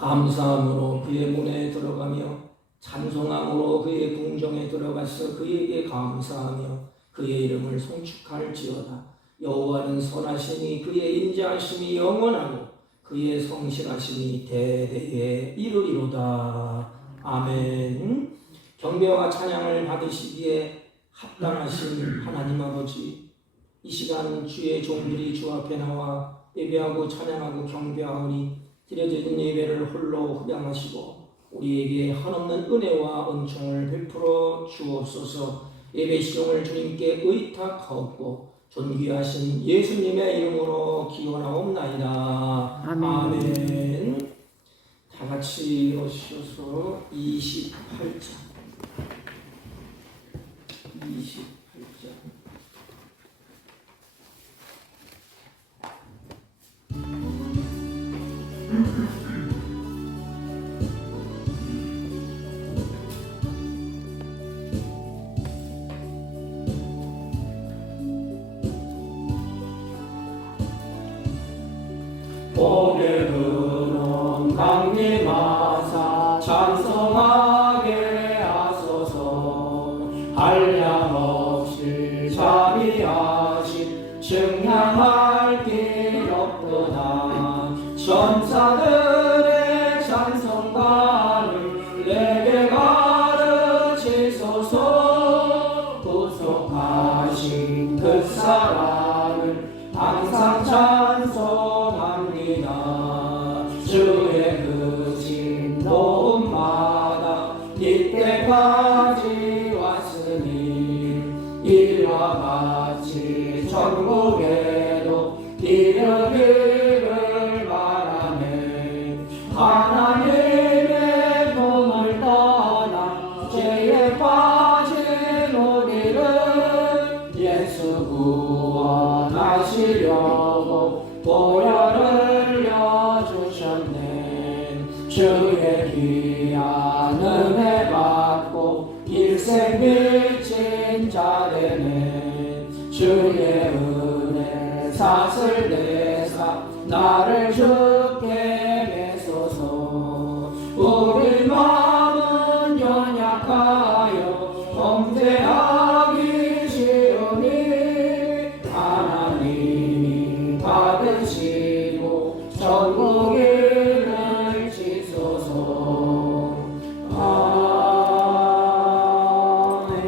감사함으로 그의 문에 들어가며 찬송함으로 그의 궁정에 들어가서 그에게 감사하며 그의 이름을 송축할지어다. 여호와는 선하시니 그의 인자하심이 영원하고 그의 성실하심이 대대에 이르리로다. 아멘. 경배와 찬양을 받으시기에 합당하신 하나님 아버지, 이 시간 주의 종들이 주 앞에 나와 예배하고 찬양하고 경배하오니 드려진 예배를 홀로 흡양하시고 우리에게 한없는 은혜와 은총을 베풀어 주옵소서. 예배 시종을 주님께 의탁하옵고 존귀하신 예수님의 이름으로 기원하옵나이다. 아멘. 다 같이 오셔서 28장 28장 고개 들은 강림하사 찬송하게 하소서. 한량없이 자비하신 증량할 길 없도다. 천사들의 찬송가를 내게 가르치소서. 구속하신 그 사랑을 항상 찬송합니다. 주의 크신 도움마다 이때까지 왔으니 이와 같이 천국에도 이르기를 바라네. 하나님의 품을 떠나 죄에 빠진 우리를 예수 구원하시려고 보혈을 흘려주셨네. 주의 귀한 은혜 받고 일생 미친 자 되네. 주의 은혜 사슬 내사 나를 주께 메소서. 우리 마음은 연약하여 범죄하기 쉬우니 하나님이 받으시고 천국 이를 지소서. 아멘.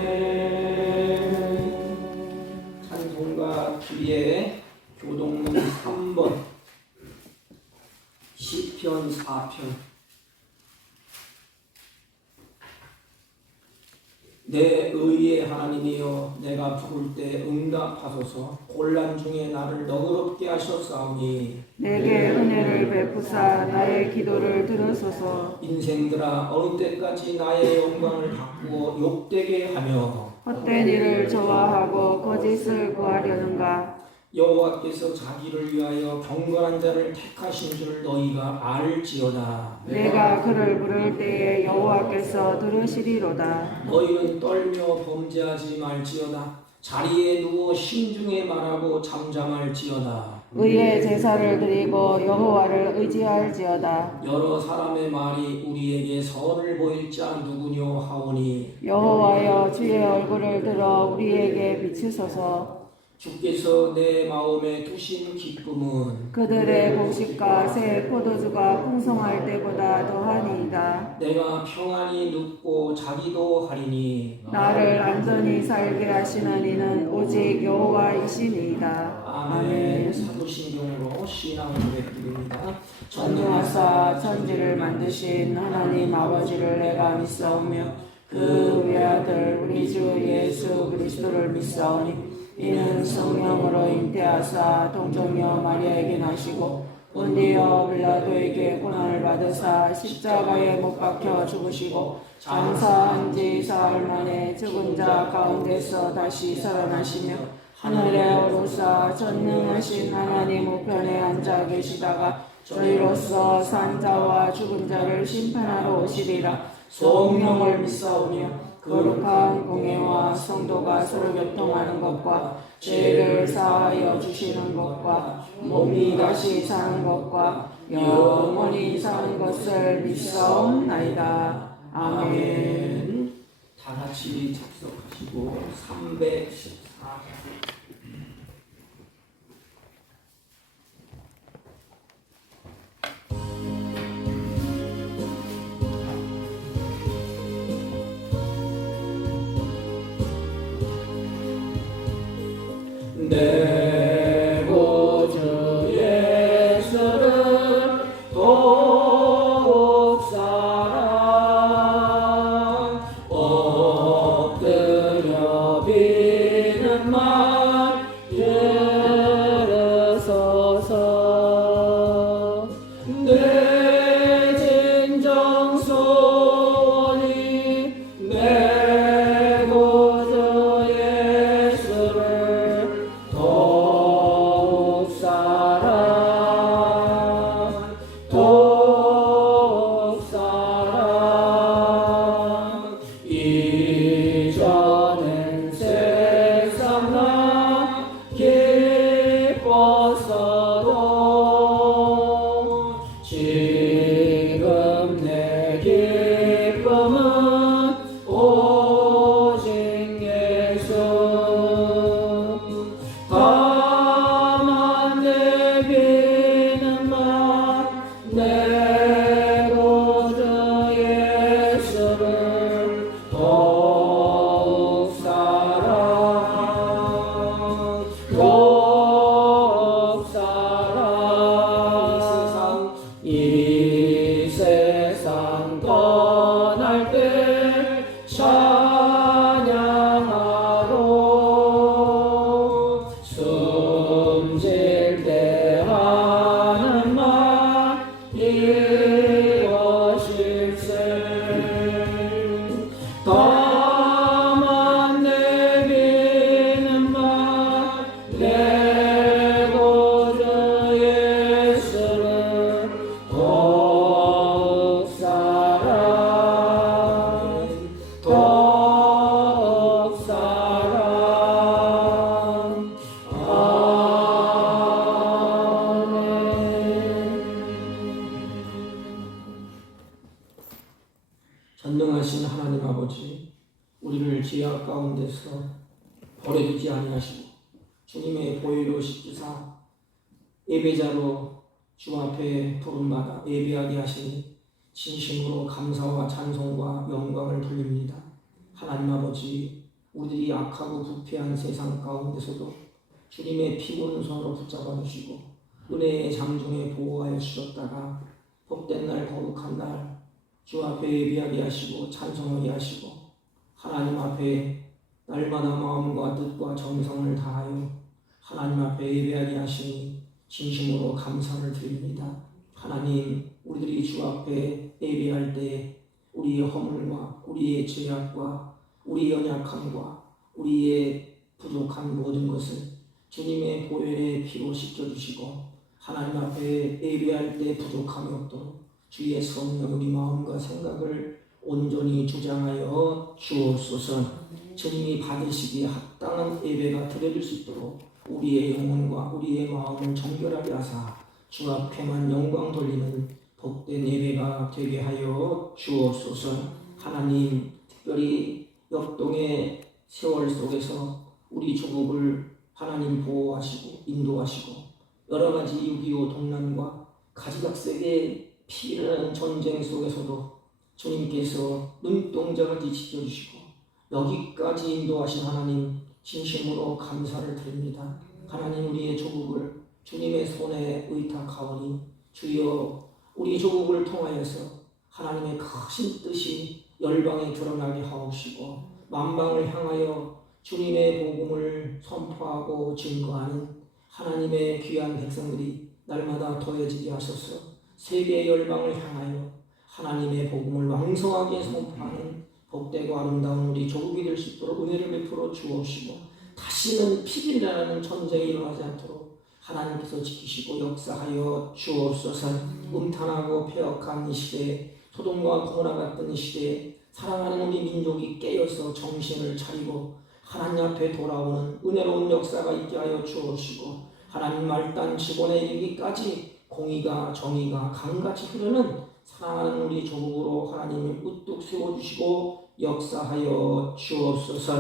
찬송가 뒤에 교동문 3번 시편 4편. 내 의의 하나님이여, 내가 부를 때 응답하소서. 곤란 중에 나를 너그럽게 하셨사오니 내게 은혜를 베푸사 나의 기도를 들으소서. 인생들아, 어느 때까지 나의 영광을 바꾸어 욕되게 하며 헛된 일을 좋아하고 거짓을 구하려는가. 여호와께서 자기를 위하여 경건한 자를 택하신 줄 너희가 알지어다. 내가 그를 부를 때에 여호와께서 들으시리로다. 너희는 떨며 범죄하지 말지어다. 자리에 누워 신중에 말하고 잠잠할지어다. 의의 제사를 드리고 여호와를 의지할지어다. 여러 사람의 말이 우리에게 선을 보일 자 누구뇨 하오니 여호와여, 주의 얼굴을 들어 우리에게 비추소서. 주께서 내 마음에 두신 기쁨은 그들의 곡식과 새 포도주가 풍성할 때보다 더하니이다. 내가 평안히 눕고 자기도 하리니 나를 안전히 살게 하시는 이는 오직 여호와이시니이다. 아멘. 사도신경으로 신앙 고백드립니다. 전능하사 천지를 만드신 하나님 아버지를 내가 믿사오며 그 외아들 우리 주 예수 그리스도를 믿사오니 이는 성령으로 잉태하사 동정녀 마리아에게 나시고 본디오 빌라도에게 고난을 받으사 십자가에 못 박혀 죽으시고 장사한 지 사흘 만에 죽은 자 가운데서 다시 살아나시며 하늘에 오르사 전능하신 하나님 우편에 앉아 계시다가 저희로서 산 자와 죽은 자를 심판하러 오시리라. 성령을 믿사오며 거룩한 공예와 성도가 서로 교통하는 것과 죄를 사하여 주시는 것과 몸이 다시 사는 것과 영원히 사는 것을 믿사옵나이다. 아멘. 다 같이 작석하시고 314. 내 구주 예수를 더욱 사랑 엎드려 비는 말 들으소서. 내 진정 소원이 내 구주 예수를 더욱 사랑 더욱 사랑. 이전엔 세상 나 기뻤어도 지금 내 기쁨은 오직 예수. 다만 내비는 말 내 구주 예수를 더욱 사랑 더욱 사랑. 이 세상 떠날 때 찬양하고 숨질 때 하는 말 이것일세. 다만 내비는 말 내 구주 예수를 더욱 사랑 더욱 사랑. 전능하신 하나님 아버지, 우리를 죄악 가운데서 버려두지 아니하시고 주님의 보혈로 씻기사 예배자로 주 앞에 부름받아 예배하게 하시니 진심으로 감사와 찬송과 영광을 돌립니다. 하나님 아버지, 우리들이 악하고 부패한 세상 가운데서도 주님의 피고는 손으로 붙잡아 주시고 은혜의 장중에 보호하여 주셨다가 복된 날 거룩한 날 주 앞에 예배하게 하시고 찬송하게 하시고 하나님 앞에 날마다 마음과 뜻과 정성을 다하여 하나님 앞에 예배하게 하시니 진심으로 감사를 드립니다. 하나님, 우리들이 주 앞에 예배할 때 우리의 허물과 우리의 죄악과 우리의 연약함과 우리의 부족한 모든 것을 주님의 보혈의 피로 씻겨주시고 하나님 앞에 예배할 때 부족함이 없도록 주의 성령 우리 마음과 생각을 온전히 주장하여 주옵소서. 주님이 받으시기에 합당한 예배가 드려질 수 있도록 우리의 영혼과 우리의 마음을 정결하게 하사 주 앞에만 영광 돌리는 복된 예배가 되게 하여 주옵소서. 하나님, 특별히 역동의 세월 속에서 우리 조국을 하나님 보호하시고 인도하시고 여러 가지 6.25 동란과 가지각색의 피라는 전쟁 속에서도 주님께서 눈동자같이 지켜주시고 여기까지 인도하신 하나님, 진심으로 감사를 드립니다. 하나님, 우리의 조국을 주님의 손에 의탁하오니 주여 우리 조국을 통하여서 하나님의 크신 뜻이 열방에 드러나게 하옵시고 만방을 향하여 주님의 복음을 선포하고 증거하는 하나님의 귀한 백성들이 날마다 더해지게 하소서. 세계 열방을 향하여 하나님의 복음을 왕성하게 선포하는 복되고 아름다운 우리 조국이 될 수 있도록 은혜를 베풀어 주옵시고 다시는 피질나는 전쟁이 일어나지 않도록 하나님께서 지키시고 역사하여 주옵소서. 음탄하고 폐역한 이 시대에 소돔과 고모라 같은 이 시대에 사랑하는 우리 민족이 깨어서 정신을 차리고 하나님 앞에 돌아오는 은혜로운 역사가 있게 하여 주옵시고 하나님 말단 직원에 이르기까지 공의가 정의가 강같이 흐르는 사랑하는 우리 조국으로 하나님이 우뚝 세워주시고 역사하여 주옵소서.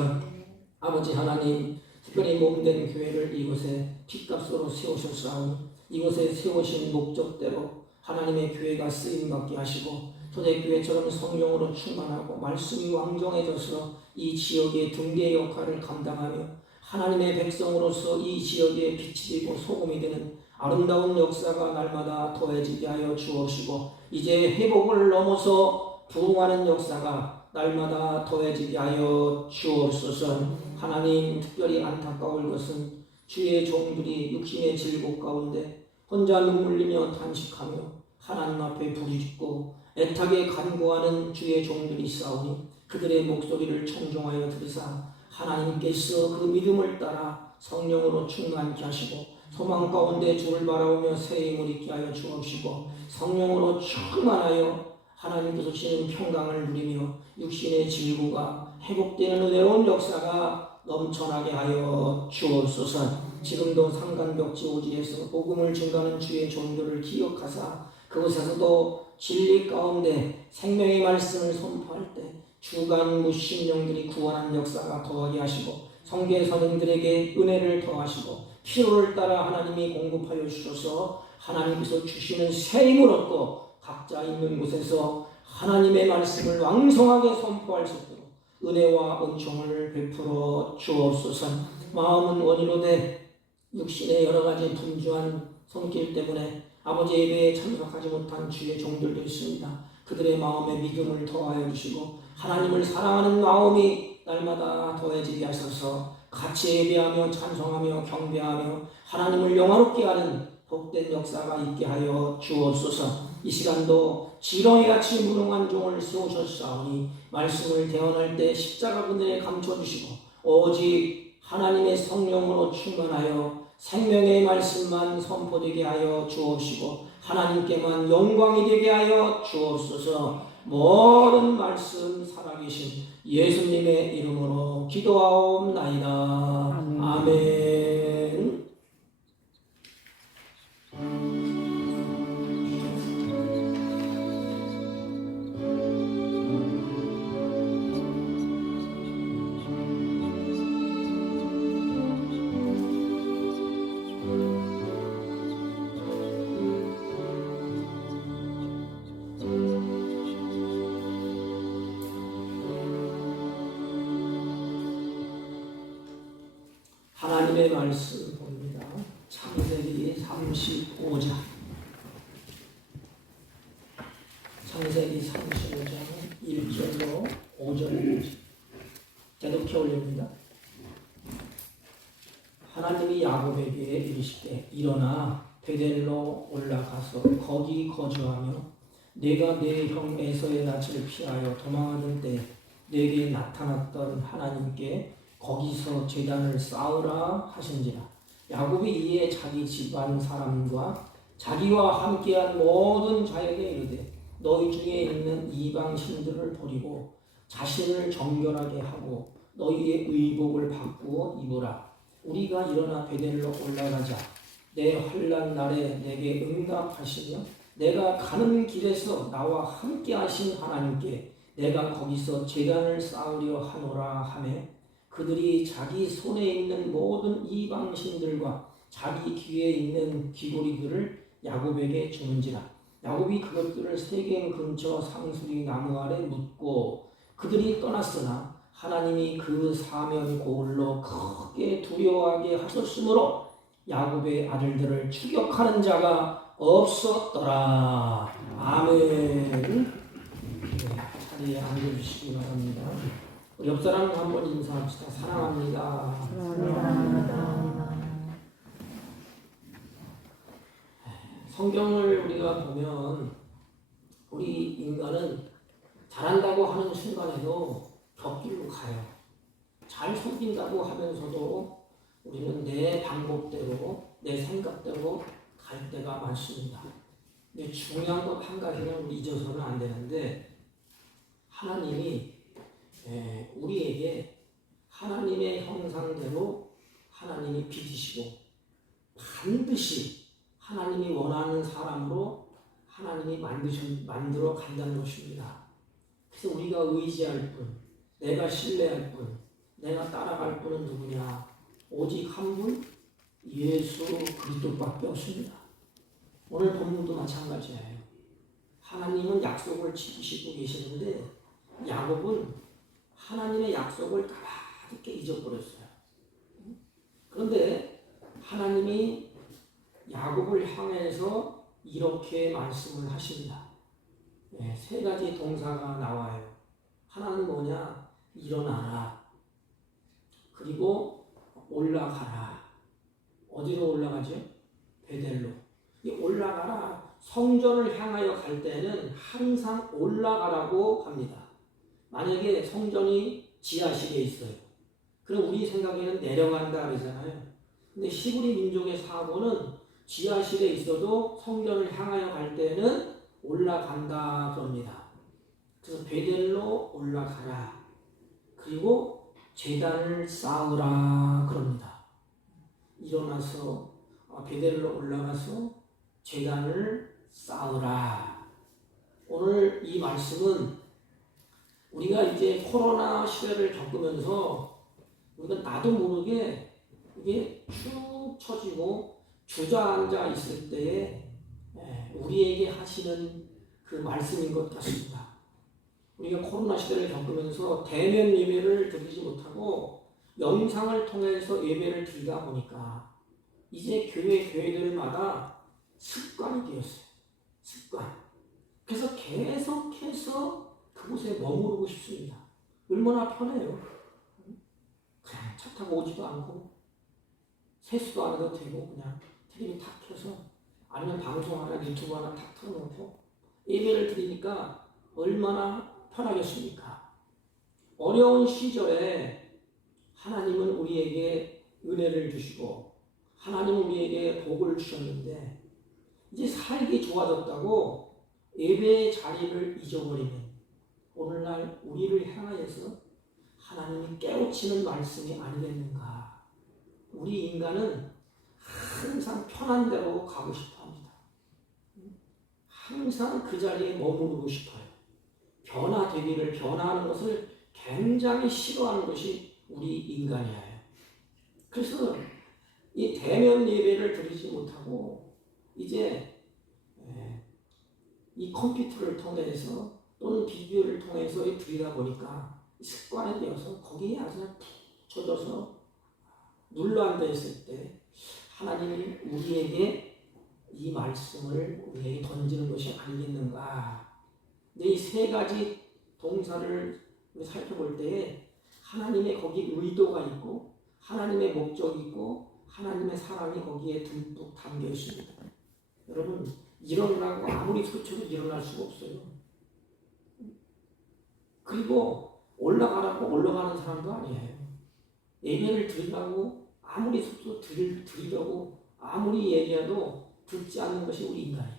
아버지 하나님, 특별히 몸된 교회를 이곳에 핏값으로 세우셨사오니 이곳에 세우신 목적대로 하나님의 교회가 쓰임받게 하시고 초대교회처럼 성령으로 충만하고 말씀이 왕정해져서 이 지역의 등대 역할을 감당하며 하나님의 백성으로서 이 지역에 빛이 되고 소금이 되는 아름다운 역사가 날마다 더해지게 하여 주옵시고 이제 회복을 넘어서 부흥하는 역사가 날마다 더해지게 하여 주옵소서. 하나님, 특별히 안타까울 것은 주의 종들이 육신의 질곡 가운데 혼자 눈물 흘리며 탄식하며 하나님 앞에 부르짖고 애타게 간구하는 주의 종들이 있사오니 그들의 목소리를 청종하여 들으사 하나님께서 그 믿음을 따라 성령으로 충만케 하시고 소망 가운데 주를 바라보며 새 힘을 있게 하여 주옵시고 성령으로 충만하여 하나님께서 주시는 평강을 누리며 육신의 질고가 회복되는 은혜로운 역사가 넘쳐나게 하여 주옵소서. 지금도 상간벽지 오지에서 복음을 증가하는 주의 종들을 기억하사 그곳에서도 진리 가운데 생명의 말씀을 선포할 때 주간 무신령들이 구원한 역사가 더하게 하시고 성계 선생들에게 은혜를 더하시고 필요를 따라 하나님이 공급하여 주셔서 하나님께서 주시는 새 힘을 얻고 각자 있는 곳에서 하나님의 말씀을 왕성하게 선포할 수 있도록 은혜와 은총을 베풀어 주옵소서. 마음은 원이로되 육신의 여러 가지 분주한 손길 때문에 아버지 예배에 참석하지 못한 주의 종들도 있습니다. 그들의 마음에 믿음을 더하여 주시고 하나님을 사랑하는 마음이 날마다 더해지게 하셔서 같이 예배하며 찬송하며 경배하며 하나님을 영화롭게 하는 복된 역사가 있게 하여 주옵소서. 이 시간도 지렁이같이 무능한 종을 세우셨사오니 말씀을 대언할 때 십자가 그늘에 감춰주시고 오직 하나님의 성령으로 충만하여 생명의 말씀만 선포되게 하여 주옵시고 하나님께만 영광이 되게 하여 주옵소서. 모든 말씀 살아계신 예수님의 이름으로 기도하옵나이다. 아멘. 하나님의 말씀 봅니다. 창세기 35장. 창세기 35장 1절로 5절까지 대독해 올립니다. 하나님이 야곱에게 이르시되 일어나 베델로 올라가서 거기 거주하며 내가 내 형 에서의 낯을 피하여 도망하던 때 내게 나타났던 하나님께 거기서 제단을 쌓으라 하신지라. 야곱이 이에 자기 집안 사람과 자기와 함께한 모든 자에게 이르되 너희 중에 있는 이방 신들을 버리고 자신을 정결하게 하고 너희의 의복을 바꾸어 입으라. 우리가 일어나 베델로 올라가자. 내 환난 날에 내게 응답하시며 내가 가는 길에서 나와 함께 하신 하나님께 내가 거기서 제단을 쌓으려 하노라 하매 그들이 자기 손에 있는 모든 이방 신들과 자기 귀에 있는 귀고리들을 야곱에게 주는지라. 야곱이 그것들을 세겜 근처 상수리 나무 아래 묻고 그들이 떠났으나 하나님이 그 사면 고을로 크게 두려워하게 하셨으므로 야곱의 아들들을 추격하는 자가 없었더라. 아멘. 자리에 앉아주시기 바랍니다. 옆 사람 한번 인사합시다. 사랑합니다. 사랑합니다. 성경을 우리가 보면 우리 인간은 잘한다고 하는 순간에도 곁길로 가요. 잘 섬긴다고 하면서도 우리는 내 방법대로 내 생각대로 갈 때가 많습니다. 근데 중요한 것 한 가지는 우리 잊어서는 안 되는데 하나님이 우리에게 하나님의 형상대로 하나님이 빚으시고 반드시 하나님이 원하는 사람으로 하나님이 만들어 간다는 것입니다. 그래서 우리가 의지할 분, 내가 신뢰할 분, 내가 따라갈 분은 누구냐? 오직 한 분, 예수 그리스도밖에 없습니다. 오늘 본문도 마찬가지예요. 하나님은 약속을 지키시고 계시는데 야곱은 하나님의 약속을 가만히 잊어버렸어요. 그런데 하나님이 야곱을 향해서 이렇게 말씀을 하십니다. 네, 세 가지 동사가 나와요. 하나는 뭐냐? 일어나라. 그리고 올라가라. 어디로 올라가죠? 베델로. 이 올라가라. 성전을 향하여 갈 때는 항상 올라가라고 합니다. 만약에 성전이 지하실에 있어요. 그럼 우리 생각에는 내려간다 그러잖아요. 근데 시브리 민족의 사고는 지하실에 있어도 성전을 향하여 갈 때는 올라간다 그럽니다. 그래서 베델로 올라가라. 그리고 제단을 쌓으라 그럽니다. 일어나서 베델로 올라가서 제단을 쌓으라. 오늘 이 말씀은 우리가 이제 코로나 시대를 겪으면서 우리가 나도 모르게 이게 축 처지고 주저앉아 있을 때에 우리에게 하시는 그 말씀인 것 같습니다. 우리가 코로나 시대를 겪으면서 대면 예배를 드리지 못하고 영상을 통해서 예배를 드리다 보니까 이제 교회들마다 습관이 되었어요. 습관. 그래서 계속해서 그곳에 머무르고 싶습니다. 얼마나 편해요. 그냥 차 타고 오지도 않고 세수도 안 해도 되고 그냥 텔레비 탁 켜서 아니면 방송 하나 유튜브 하나 탁 틀어놓고 예배를 드리니까 얼마나 편하겠습니까? 어려운 시절에 하나님은 우리에게 은혜를 주시고 하나님은 우리에게 복을 주셨는데 이제 살기 좋아졌다고 예배의 자리를 잊어버리는 오늘날 우리를 향하여서 하나님이 깨우치는 말씀이 아니겠는가. 우리 인간은 항상 편한 데로 가고 싶어 합니다. 항상 그 자리에 머무르고 싶어요. 변화하는 것을 굉장히 싫어하는 것이 우리 인간이에요. 그래서 이 대면 예배를 드리지 못하고 이제 이 컴퓨터를 통해서 또는 비디오를 통해서 드리다 보니까 습관이 되어서 거기에 아주 푹 젖어서 눌러앉아 있을 때 하나님이 우리에게 이 말씀을 우리에게 던지는 것이 아니겠는가. 근데 이 세 가지 동사를 살펴볼 때에 하나님의 거기 의도가 있고 하나님의 목적이 있고 하나님의 사랑이 거기에 듬뿍 담겨 있습니다. 여러분 일어나고 아무리 소쳐도 일어날 수가 없어요. 그리고 올라가라고 올라가는 사람도 아니에요. 예배를 드리라고 아무리 속도 드리려고 아무리 얘기해도 듣지 않는 것이 우리 인간이에요.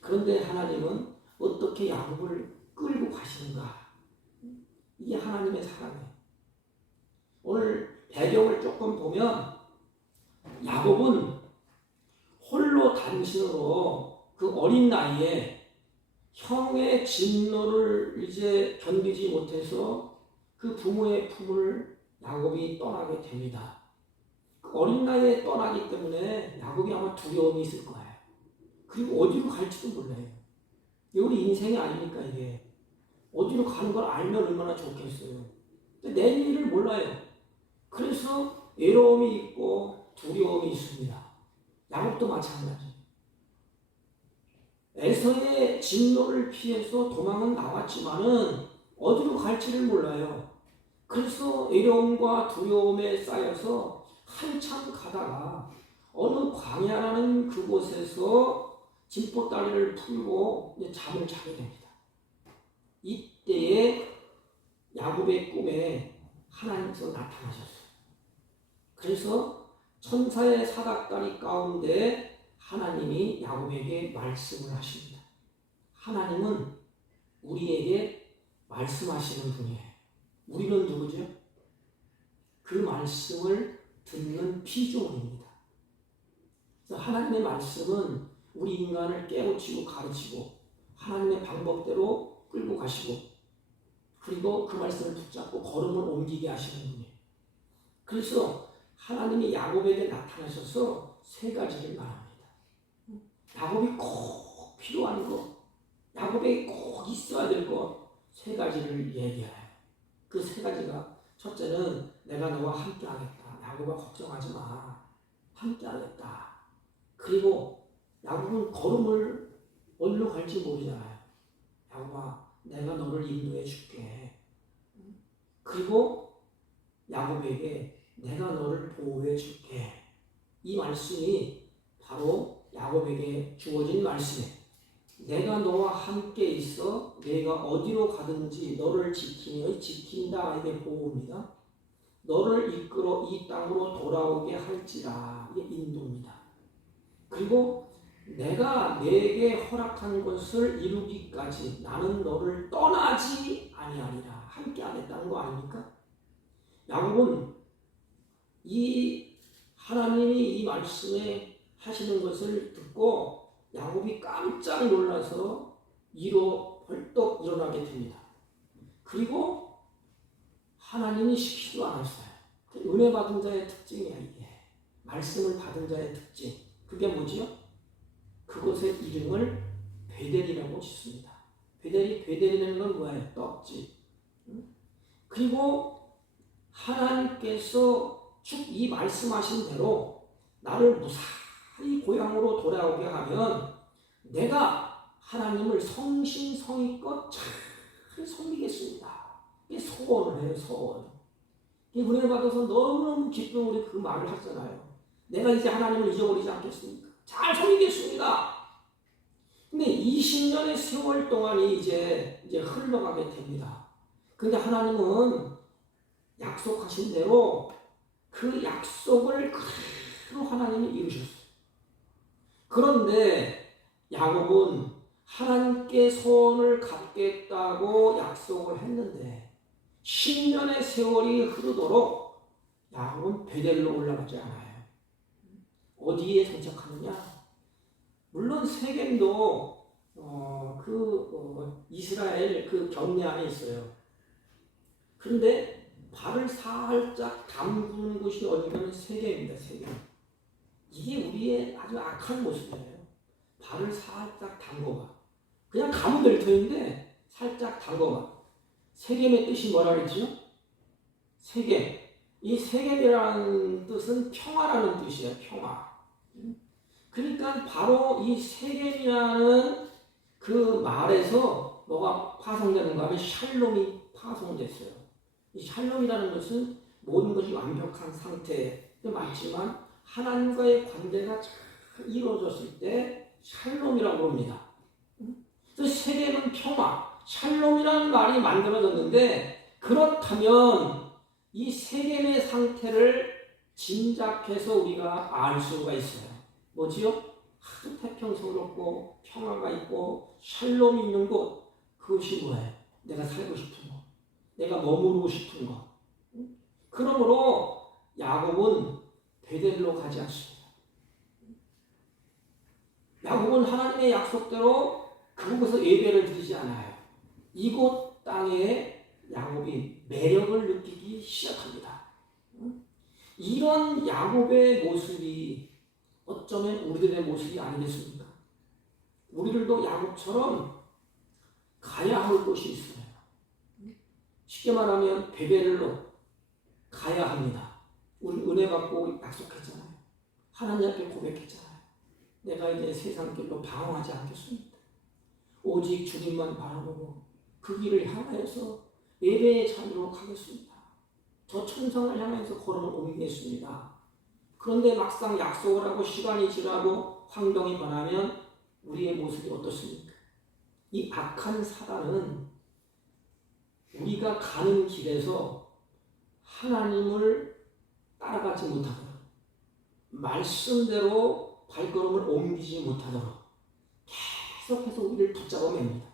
그런데 하나님은 어떻게 야곱을 끌고 가시는가? 이게 하나님의 사랑이에요. 오늘 배경을 조금 보면 야곱은 홀로 단신으로 그 어린 나이에 형의 진노를 이제 견디지 못해서 그 부모의 품을 야곱이 떠나게 됩니다. 그 어린 나이에 떠나기 때문에 야곱이 아마 두려움이 있을 거예요. 그리고 어디로 갈지도 몰라요. 이게 우리 인생이 아니니까 이게. 어디로 가는 걸 알면 얼마나 좋겠어요. 근데 내일을 몰라요. 그래서 외로움이 있고 두려움이 있습니다. 야곱도 마찬가지. 에서의 진노를 피해서 도망은 나왔지만은 어디로 갈지를 몰라요. 그래서 외로움과 두려움에 쌓여서 한참 가다가 어느 광야라는 그곳에서 진포다리를 풀고 이제 잠을 자게 됩니다. 이때에 야곱의 꿈에 하나님께서 나타나셨어요. 그래서 천사의 사닥다리 가운데 하나님이 야곱에게 말씀을 하십니다. 하나님은 우리에게 말씀하시는 분이에요. 우리는 누구죠? 그 말씀을 듣는 피조물입니다. 그래서 하나님의 말씀은 우리 인간을 깨우치고 가르치고 하나님의 방법대로 끌고 가시고 그리고 그 말씀을 붙잡고 걸음을 옮기게 하시는 분이에요. 그래서 하나님이 야곱에게 나타나셔서 세 가지를 말합니다. 야곱이 꼭 필요한 것, 야곱에게 꼭 있어야 될 것 세 가지를 얘기해요. 그 세 가지가 첫째는 내가 너와 함께 하겠다. 야곱아 걱정하지 마. 함께 하겠다. 그리고 야곱은 걸음을 어디로 갈지 모르잖아요. 야곱아 내가 너를 인도해 줄게. 그리고 야곱에게 내가 너를 보호해 줄게. 이 말씀이 바로 야곱에게 주어진 말씀이에요. 내가 너와 함께 있어 내가 어디로 가든지 너를 지킨다. 이게 보호입니다. 너를 이끌어 이 땅으로 돌아오게 할지라. 이게 인도입니다. 그리고 내가 내게 허락한 것을 이루기까지 나는 너를 떠나지 아니하리라. 함께 하겠다는 거 아닙니까? 야곱은 이 하나님이 이 말씀에 하시는 것을 듣고 야곱이 깜짝 놀라서 이로 벌떡 일어나게 됩니다. 그리고 하나님이 시키지도 않았어요. 은혜 받은 자의 특징이야 이게. 말씀을 받은 자의 특징. 그게 뭐지요? 그곳의 이름을 베델이라고 짓습니다. 베델이라는 건 뭐예요? 떡집. 그리고 하나님께서 쭉 이 말씀하신 대로 나를 무사히 고향으로 돌아오게 하면 내가 하나님을 성심성의껏 잘 섬기겠습니다. 이게 소원을 해요. 소원. 은혜 받아서 너무너무 기쁜 우리 그 말을 하잖아요. 내가 이제 하나님을 잊어버리지 않겠습니까? 잘 섬기겠습니다. 근데 20년의 세월 동안이 이제 흘러가게 됩니다. 근데 하나님은 약속하신 대로 그 약속을 그대로 하나님이 이루셨어요. 그런데 야곱은 하나님께 소원을 갚겠다고 약속을 했는데 10년의 세월이 흐르도록 야곱은 베델로 올라가지 않아요. 어디에 정착하느냐? 물론 세겜도 이스라엘 그 경내 안에 있어요. 그런데 발을 살짝 담그는 곳이 어디냐면 세겜입니다. 세겜. 이게 우리의 아주 악한 모습이에요. 발을 살짝 담궈봐. 그냥 가면 될 터인데 살짝 담궈봐. 세겜의 뜻이 뭐라 그랬죠? 세겜. 이 세겜이라는 뜻은 평화라는 뜻이에요. 평화. 그러니까 바로 이 세겜이라는 그 말에서 뭐가 파송되는가 하면 샬롬이 파송됐어요. 이 샬롬이라는 것은 모든 것이 완벽한 상태도 맞지만 하나님과의 관계가 잘 이루어졌을 때 샬롬이라고 합니다. 그래서 세겜은 평화, 샬롬이라는 말이 만들어졌는데 그렇다면 이 세겜의 상태를 짐작해서 우리가 알 수가 있어요. 뭐지요? 아주 태평스럽고 평화가 있고 샬롬이 있는 곳. 그것이 뭐예요? 내가 살고 싶은 곳. 내가 머무르고 싶은 것. 그러므로 야곱은 베델로 가지 않습니다. 야곱은 하나님의 약속대로 그곳에서 예배를 드리지 않아요. 이곳 땅에 야곱이 매력을 느끼기 시작합니다. 이런 야곱의 모습이 어쩌면 우리들의 모습이 아니겠습니까? 우리들도 야곱처럼 가야 할 곳이 있어요. 쉽게 말하면 베델로 가야 합니다. 우리 은혜 받고 약속했잖아요. 하나님 앞에 고백했잖아요. 내가 이제 세상 길로 방황하지 않겠습니다. 오직 주님만 바라보고 그 길을 향하여서 예배에 참여하도록 하겠습니다. 저 천성을 향해서 걸음을 옮기겠습니다. 그런데 막상 약속을 하고 시간이 지나고 환경이 변하면 우리의 모습이 어떻습니까? 이 악한 사단은 우리가 가는 길에서 하나님을 따라가지 못하도록 말씀대로 발걸음을 옮기지 못하도록 계속해서 우리를 붙잡아 맵니다.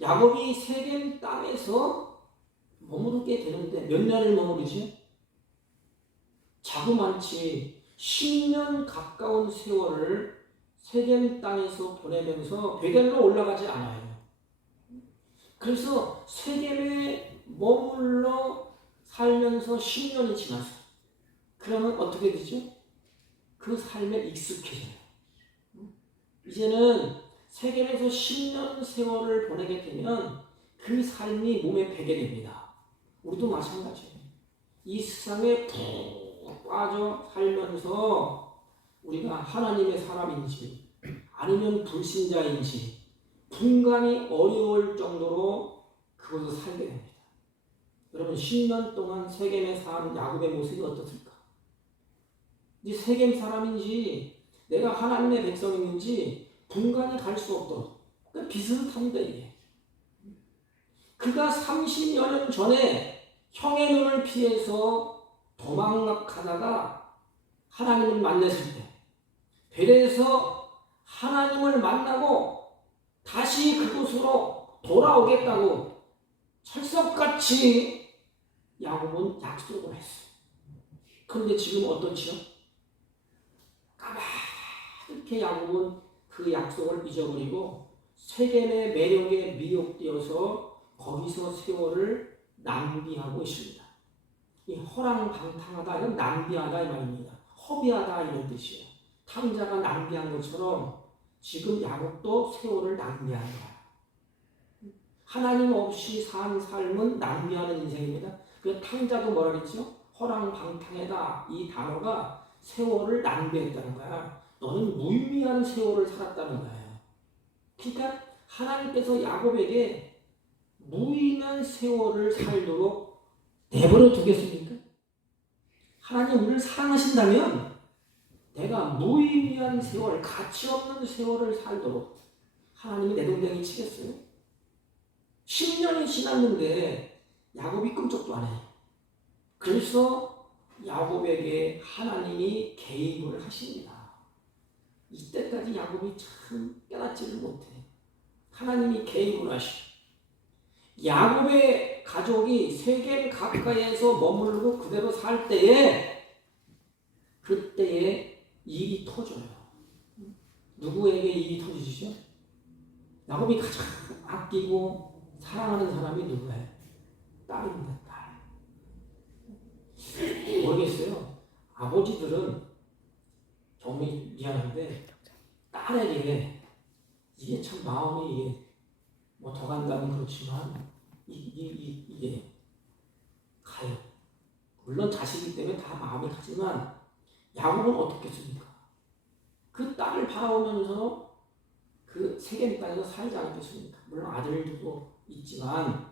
야곱이 세겜 땅에서 머무르게 되는데 몇 년을 머무르지? 자그만치 10년 가까운 세월을 세겜 땅에서 보내면서 베델로 올라가지 않아요. 그래서 세겜에 머물러 살면서 10년이 지났어요. 그러면 어떻게 되죠? 그 삶에 익숙해져요. 이제는 세겜에서 10년 세월을 보내게 되면 그 삶이 몸에 배게 됩니다. 우리도 마찬가지예요. 이 세상에 푹 빠져 살면서 우리가 하나님의 사람인지 아니면 불신자인지 분간이 어려울 정도로 그것을 살게 됩니다. 여러분 10년 동안 세겜에 산 야곱의 모습이 어떻습니까? 이 세겜 사람인지 내가 하나님의 백성인지 분간이 갈 수 없도록 비슷합니다. 이게 그가 30여 년 전에 형의 눈을 피해서 도망가다가 하나님을 만났을 때 베델에서 하나님을 만나고 다시 그곳으로 돌아오겠다고 철석같이 야곱은 약속을 했어요. 그런데 지금 어떻지요? 까맣게 야곱은 그 약속을 잊어버리고 세겜의 매력에 미혹되어서 거기서 세월을 낭비하고 있습니다. 이 허랑방탕하다, 이건 낭비하다 이 말입니다. 허비하다 이런 뜻이에요. 탕자가 낭비한 것처럼 지금 야곱도 세월을 낭비하는 거야. 하나님 없이 산 삶은 낭비하는 인생입니다. 그 탕자도 뭐라 그랬죠? 허랑방탕하다 이 단어가 세월을 낭비했다는 거야. 너는 무의미한 세월을 살았다는 거예요. 그러니까 하나님께서 야곱에게 무의미한 세월을 살도록 내버려 두겠습니까? 하나님 우리를 사랑하신다면 내가 무의미한 세월, 가치 없는 세월을 살도록 하나님이 내동댕이 치겠어요? 10년이 지났는데 야곱이 꿈쩍도 안 해요. 그래서 야곱에게 하나님이 개입을 하십니다. 이때까지 야곱이 참 깨닫지를 못해. 하나님이 개입을 하시고 야곱의 가족이 세겜 가까이에서 머물고 그대로 살 때에 그때에 일이 터져요. 누구에게 일이 터지죠? 야곱이 가장 아끼고 사랑하는 사람이 누구예요? 딸입니다. 딸. 모르겠어요. 아버지들은 정말 미안한데 딸에게 이게 참 마음이 이게 뭐 더 간다면 그렇지만 이게 가요. 물론 자식이기 때문에 다 마음이 가지만 야곱은 어떻겠습니까? 그 딸을 바라보면서 그 세겜 땅에서 살지 않겠습니까? 물론 아들도 있지만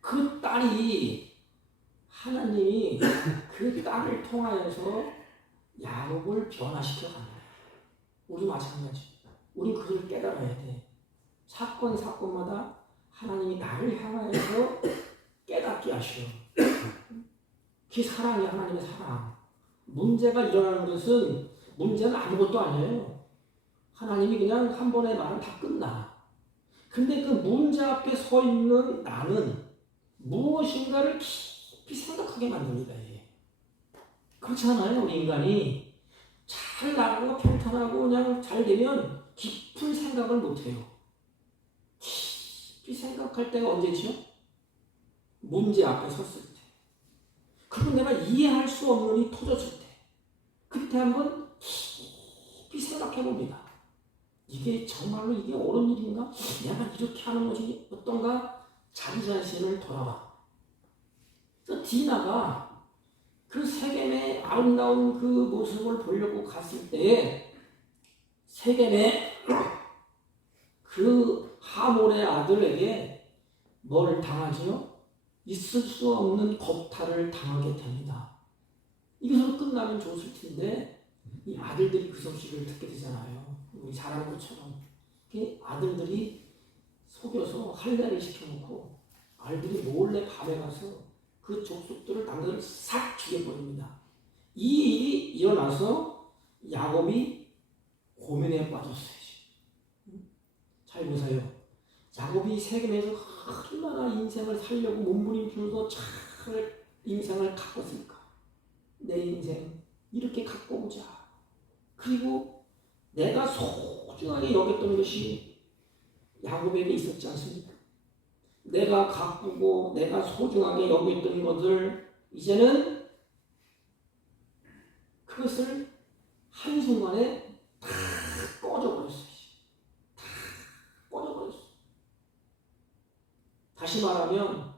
그 딸이 하나님이 그 딸을 통하여서 야곱을 변화시켜 가는 거예요. 우리 마찬가지. 우리 그걸 깨달아야 돼. 사건마다 하나님이 나를 향하여서 깨닫게 하시오. 그 사랑이 하나님의 사랑. 문제가 일어나는 것은 문제는 아무것도 아니에요. 하나님이 그냥 한 번의 말은 다 끝나. 근데 그 문제 앞에 서 있는 나는 무엇인가를 깊이 생각하게 만듭니다. 이게. 그렇지 않아요? 우리 인간이 잘 나가고 평탄하고 그냥 잘 되면 깊은 생각을 못해요. 깊이 생각할 때가 언제지요? 문제 앞에 섰을 때. 그리고 내가 이해할 수 없는 일이 터졌을 때. 그때 한번 깊이 생각해 봅니다. 이게 정말로 이게 옳은 일인가? 내가 이렇게 하는 것이 어떤가? 자기 자신을 돌아봐. 그래서 디나가 그 세겜의 아름다운 그 모습을 보려고 갔을 때에 세겜의 그 하몰의 아들에게 뭘 당하지요? 있을 수 없는 겁탈을 당하게 됩니다. 이것으로 끝나면 좋을 텐데 이 아들들이 그 소식을 듣게 되잖아요. 우리 잘하는 것처럼 아들들이 속여서 할례를 시켜놓고 아들들이 몰래 밤에 가서 그 족속들을 남들을 싹 죽여버립니다. 이 일이 일어나서 야곱이 고민에 빠졌어요. 잘 보세요. 야곱이 세겜에서 얼마나 인생을 살려고 몸부림치면서 잘 인생을 가꿨을까? 내 인생 이렇게 갖고 오자. 그리고 내가 소중하게 여겼던 것이 야곱에게 있었지 않습니까? 내가 가꾸고 내가 소중하게 여겼던 것을 이제는 그것을 한순간에 다 꺼져버렸어요. 다 꺼져버렸어요. 다시 말하면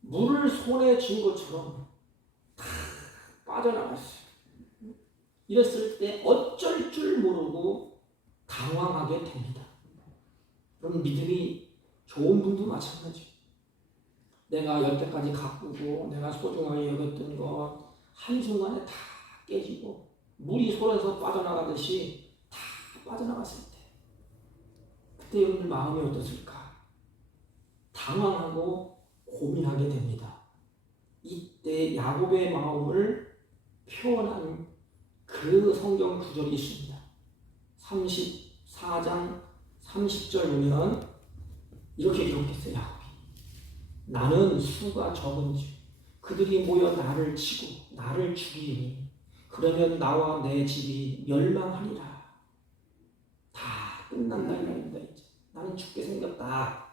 물을 손에 쥔 것처럼 다 빠져나갔어요. 이랬을 때 어쩔 줄 모르고 당황하게 됩니다. 그럼 믿음이 좋은 분도 마찬가지예요. 내가 여태까지 가꾸고 내가 소중하게 여겼던 것 한순간에 다 깨지고 물이 손에서 빠져나가듯이 다 빠져나갔을 때 그때 여러분들 마음이 어떠실까? 당황하고 고민하게 됩니다. 이때 야곱의 마음을 표현한 그 성경 구절이 있습니다. 34장 30절 보면 이렇게 기록했어요. 야곱이 나는 수가 적은즉 그들이 모여 나를 치고 나를 죽이니 그러면 나와 내 집이 멸망하리라. 다 끝난다 이 말입니다. 이제 나는 죽게 생겼다.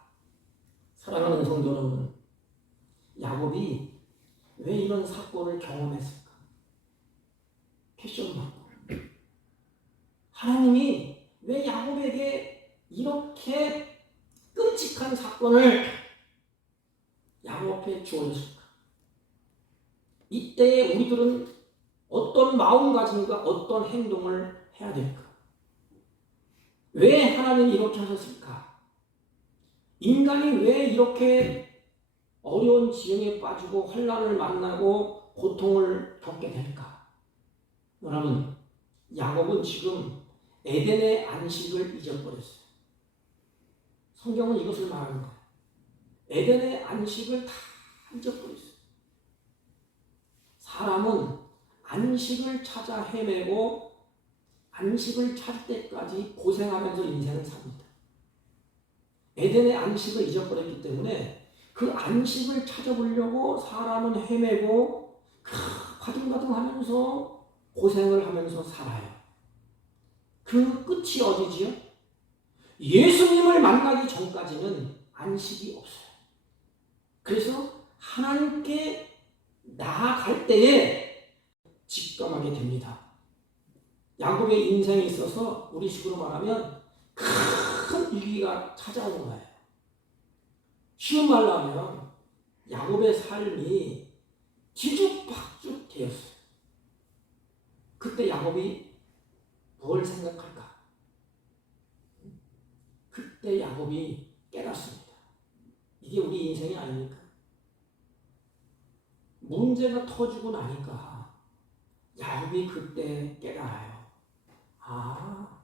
사랑하는 성도 여러분, 야곱이 왜 이런 사건을 경험했을까? 퀘스천 마크. 하나님이 왜 야곱에게 이렇게 끔찍한 사건을 야곱 앞에 주어졌을까? 이때에 우리들은 어떤 마음가짐과 어떤 행동을 해야 될까? 왜 하나님이 이렇게 하셨을까? 인간이 왜 이렇게 어려운 지형에 빠지고 환난을 만나고 고통을 겪게 될까? 여러분, 야곱은 지금 에덴의 안식을 잊어버렸어요. 성경은 이것을 말하는 거예요. 에덴의 안식을 다 잊어버렸어요. 사람은 안식을 찾아 헤매고 안식을 찾을 때까지 고생하면서 인생을 삽니다. 에덴의 안식을 잊어버렸기 때문에 그 안식을 찾아보려고 사람은 헤매고 가둥가둥하면서 고생을 하면서 살아요. 그 끝이 어디지요? 예수님을 만나기 전까지는 안식이 없어요. 그래서 하나님께 나아갈 때에 직감하게 됩니다. 야곱의 인생에 있어서 우리 식으로 말하면 큰 위기가 찾아오는 거예요. 쉬운 말로 하면 야곱의 삶이 뒤죽박죽 되었어요. 그때 야곱이 뭘 생각할까? 그때 야곱이 깨닫습니다. 이게 우리 인생이 아닙니까? 문제가 터지고 나니까 야곱이 그때 깨달아요. 아,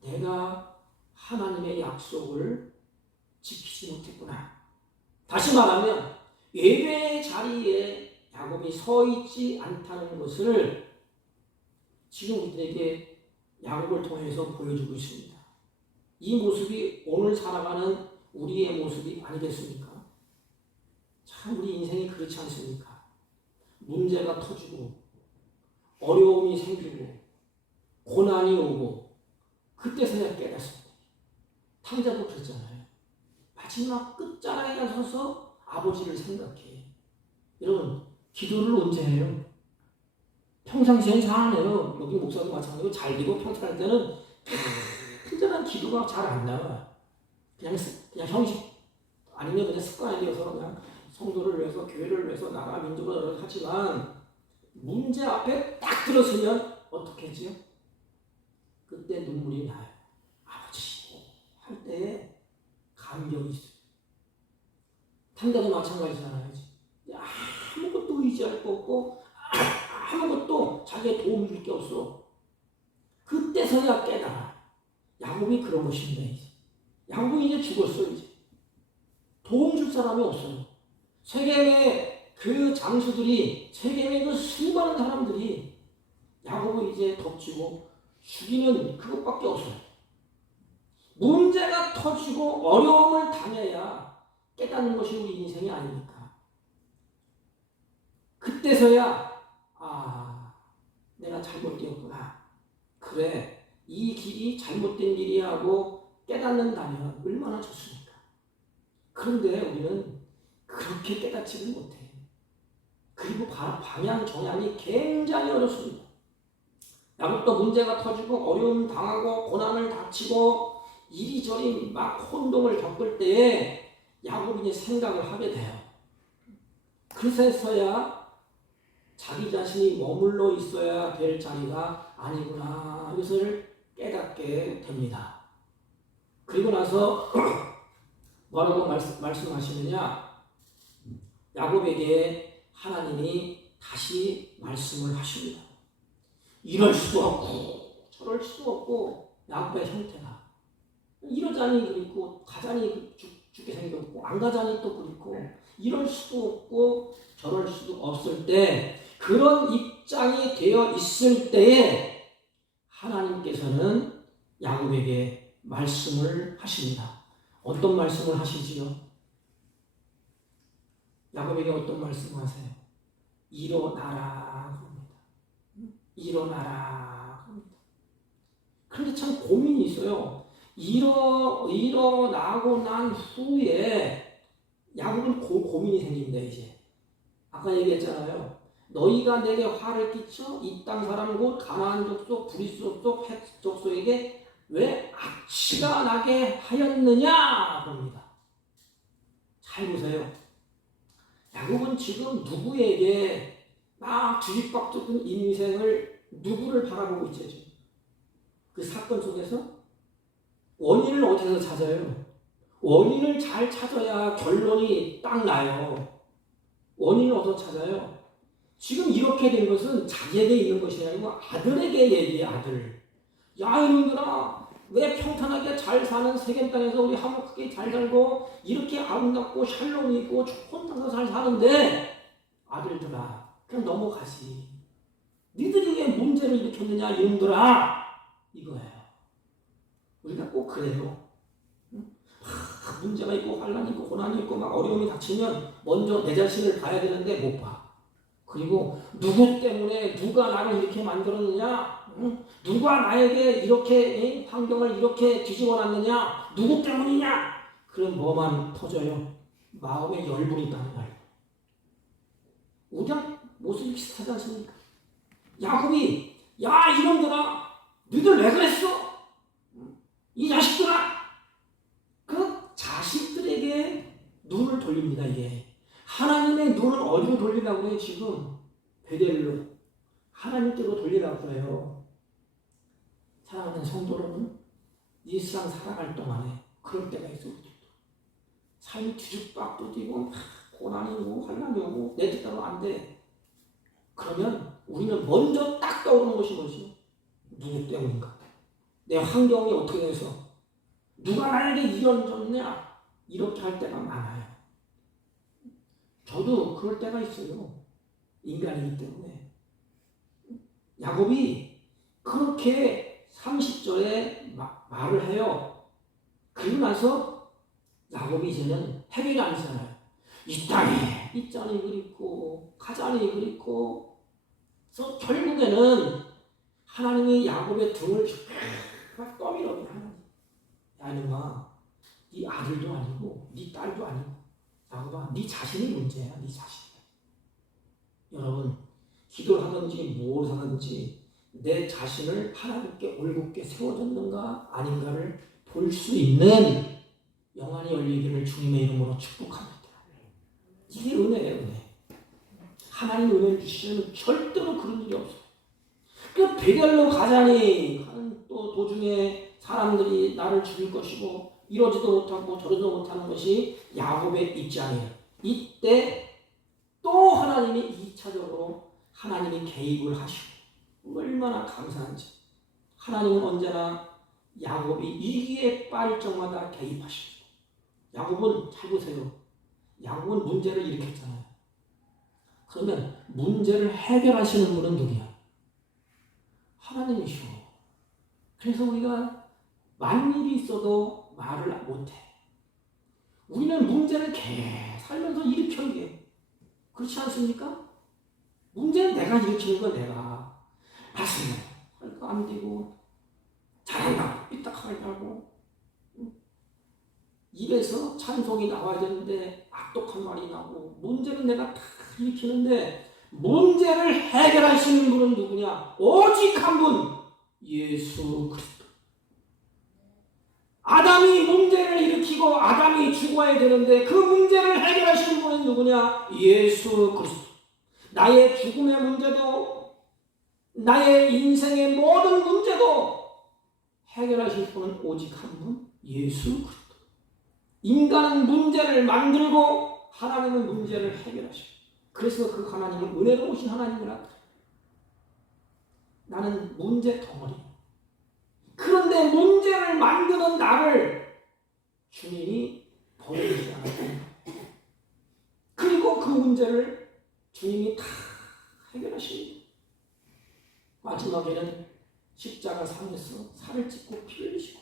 내가 하나님의 약속을 지키지 못했구나. 다시 말하면 예배의 자리에 야곱이 서 있지 않다는 것을 지금 우리에게 야곱을 통해서 보여주고 있습니다. 이 모습이 오늘 살아가는 우리의 모습이 아니겠습니까? 참 우리 인생이 그렇지 않습니까? 문제가 터지고 어려움이 생기고 고난이 오고 그때서야 깨닫습니다. 탕자도 그랬잖아요. 마지막 끝자락에 가서서 아버지를 생각해. 여러분, 기도를 언제 해요? 평상시엔 잘하네요. 여기 목사도 마찬가지고 잘 되고 평탄할 때는 특별한 기도가 잘 안 나와. 그냥 형식 아니면 그냥 습관이 되어서 그냥 성도를 위해서 교회를 위해서 나라 민족을 하지만 문제 앞에 딱 들었으면 어떻게 했지요? 그때 눈물이 나요. 아버지 할 때에 감격이 있어요. 탕자도 마찬가지잖아요. 아무것도 의지할 거 없고 아무것도 자기의 도움을 줄 게 없어. 그때서야 깨달아. 야곱이 그런 것입니다. 이제. 야곱은 이제 죽었어. 이제. 도움 줄 사람이 없어요. 세겜의 그 장수들이 세겜의 그 수많은 사람들이 야곱을 이제 덮치고 죽이는 그것밖에 없어요. 문제가 터지고 어려움을 당해야 깨닫는 것이 우리 인생이 아닙니까? 그때서야 내가 잘못되었구나. 그래, 이 길이 잘못된 길이야 하고 깨닫는다면 얼마나 좋습니까? 그런데 우리는 그렇게 깨닫지를 못해. 그리고 방향 정향이 굉장히 어렵습니다. 야곱도 문제가 터지고 어려움 당하고 고난을 닥치고 이리저리 막 혼동을 겪을 때에 야곱이 이제 생각을 하게 돼요. 그래서야 자기 자신이 머물러 있어야 될 자리가 아니구나 이것을 깨닫게 됩니다. 그리고 나서 뭐라고 말씀하시느냐? 야곱에게 하나님이 다시 말씀을 하십니다. 이럴 수도 없고 저럴 수도 없고 야곱의 형태가 이러자니 그렇고 가자니 죽게 생겼고 안 가자니 또 그렇고 이럴 수도 없고 저럴 수도 없을 때 그런 입장이 되어 있을 때에 하나님께서는 야곱에게 말씀을 하십니다. 어떤 말씀을 하시지요? 야곱에게 어떤 말씀을 하세요? 일어나라 그럽니다. 일어나라 그럽니다. 그런데 참 고민이 있어요. 일어나고 난 후에 야곱은 고민이 생긴다 이제. 아까 얘기했잖아요. 너희가 내게 화를 끼쳐 이 땅 사람 곧 가나안 족속 브리스 족속 헷 족속에게 왜 악취가 나게 하였느냐 그럽니다. 잘 보세요. 야곱은 지금 누구에게 막 뒤집박죽은 인생을 누구를 바라보고 있죠? 그 사건 속에서 원인을 어디서 찾아요? 원인을 잘 찾아야 결론이 딱 나요. 원인을 어디서 찾아요? 지금 이렇게 된 것은 자기에게 있는 것이 아니고 아들에게 얘기해. 아들. 야 이놈들아 왜 평탄하게 잘 사는 세겜 땅에서 우리 화목하게 잘 살고 이렇게 아름답고 샬롬이 있고 좋은 땅에서 잘 사는데 아들들아 그냥 넘어가지. 니들이 왜 문제를 일으켰느냐 이놈들아 이거예요. 우리가 꼭 그래요. 문제가 있고 환난이 있고 고난이 있고 막 어려움이 닥치면 먼저 내 자신을 봐야 되는데 못 봐. 그리고 누구 때문에 누가 나를 이렇게 만들었느냐? 누가 나에게 이렇게 환경을 이렇게 뒤집어놨느냐? 누구 때문이냐? 그럼 뭐만 터져요? 마음에 열분이 있다는 거예요. 우리랑 모습이 비슷하지 않습니까? 야곱이 야 이놈들아 너희들 왜 그랬어? 이 자식들아 그 자식들에게 눈을 돌립니다. 이게 하나님의 눈을 어디로 돌리라고 해요? 지금 베델로 하나님께로 돌리라고 해요. 사랑하는 성도 여러분, 이 세상 살아갈 동안에 그럴 때가 있어. 삶이 뒤죽박도 뛰고 고난이 오고 환난이 오고 내 뜻대로 안 돼. 그러면 우리는 먼저 딱 떠오르는 것이 뭐지? 누구 때문인가? 내 환경이 어떻게 돼서 누가 나에게 이런졌냐? 이렇게 할 때가 많아요. 저도 그럴 때가 있어요. 인간이기 때문에. 야곱이 그렇게 30절에 말을 해요. 그리고 나서 야곱이 이제는 해결이 아니잖아요. 이 땅에 있자니 그립고 가자니 그립고 그래서 결국에는 하나님이 야곱의 등을 막 떠밀어요. 야 이놈아 네 아들도 아니고 네 딸도 아니고 야곱아 네 자신이 문제야. 네 자신. 여러분 기도를 하든지 뭘 하든지 내 자신을 하나님께 올곧게 세워졌는가 아닌가를 볼 수 있는 영안이 열리기를 주님의 이름으로 축복합니다. 이게 은혜예요. 은혜. 하나님 은혜를 주시면 절대로 그런 일이 없어요. 그 베델로 가자니 하는 또 도중에 사람들이 나를 죽일 것이고 이러지도 못하고 저러지도 못하는 것이 야곱의 입장이에요. 이때 또 하나님이 2차적으로 하나님이 개입을 하시고 얼마나 감사한지. 하나님은 언제나 야곱이 위기에 빠질 적마다 개입하십니다. 야곱은 잘 보세요. 야곱은 문제를 일으켰잖아요. 그러면 문제를 해결하시는 분은 누구야? 하나님이시오. 그래서 우리가 만일이 있어도 말을 못해. 우리는 문제를 살면서 일으켜 이게. 그렇지 않습니까? 문제는 내가 일으키는 거야. 내가. 봤어요. 그러니까 안 되고 잘한다 삐딱하려고 입에서 찬송이 나와야 되는데 악독한 말이 나고 문제는 내가 다 일으키는데 문제를 해결하시는 분은 누구냐? 오직 한 분, 예수 그리스도. 아담이 문제를 일으키고 아담이 죽어야 되는데 그 문제를 해결하시는 분은 누구냐? 예수 그리스도. 나의 죽음의 문제도 나의 인생의 모든 문제도 해결하실 분은 오직 한 분, 예수 그리스도. 인간은 문제를 만들고 하나님은 문제를 해결하셔. 그래서 그 하나님은 은혜로우신 하나님이라. 나는 문제 덩어리. 그런데 문제를 만드는 나를 주님이 버리지 않았다. 그리고 그 문제를 주님이 다 해결하십니다. 마지막에는 십자가 상에서 살을 찢고 피를 흘리시고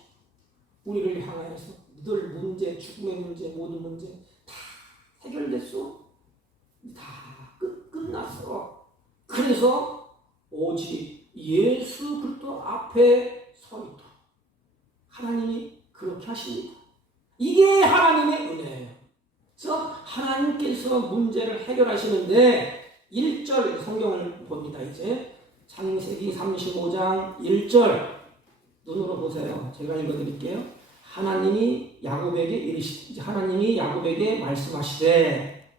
우리를 향하여서 늘 문제, 죽음의 문제, 모든 문제 다 해결됐어. 다 끝났어. 그래서 오직 예수 그리스도 앞에 서 있도록 하나님이 그렇게 하십니다. 이게 하나님의 은혜예요. 그래서 하나님께서 문제를 해결하시는데 1절 성경을 봅니다. 이제 창세기 35장 1절 눈으로 보세요. 제가 읽어드릴게요. 하나님이 야곱에게 말씀하시되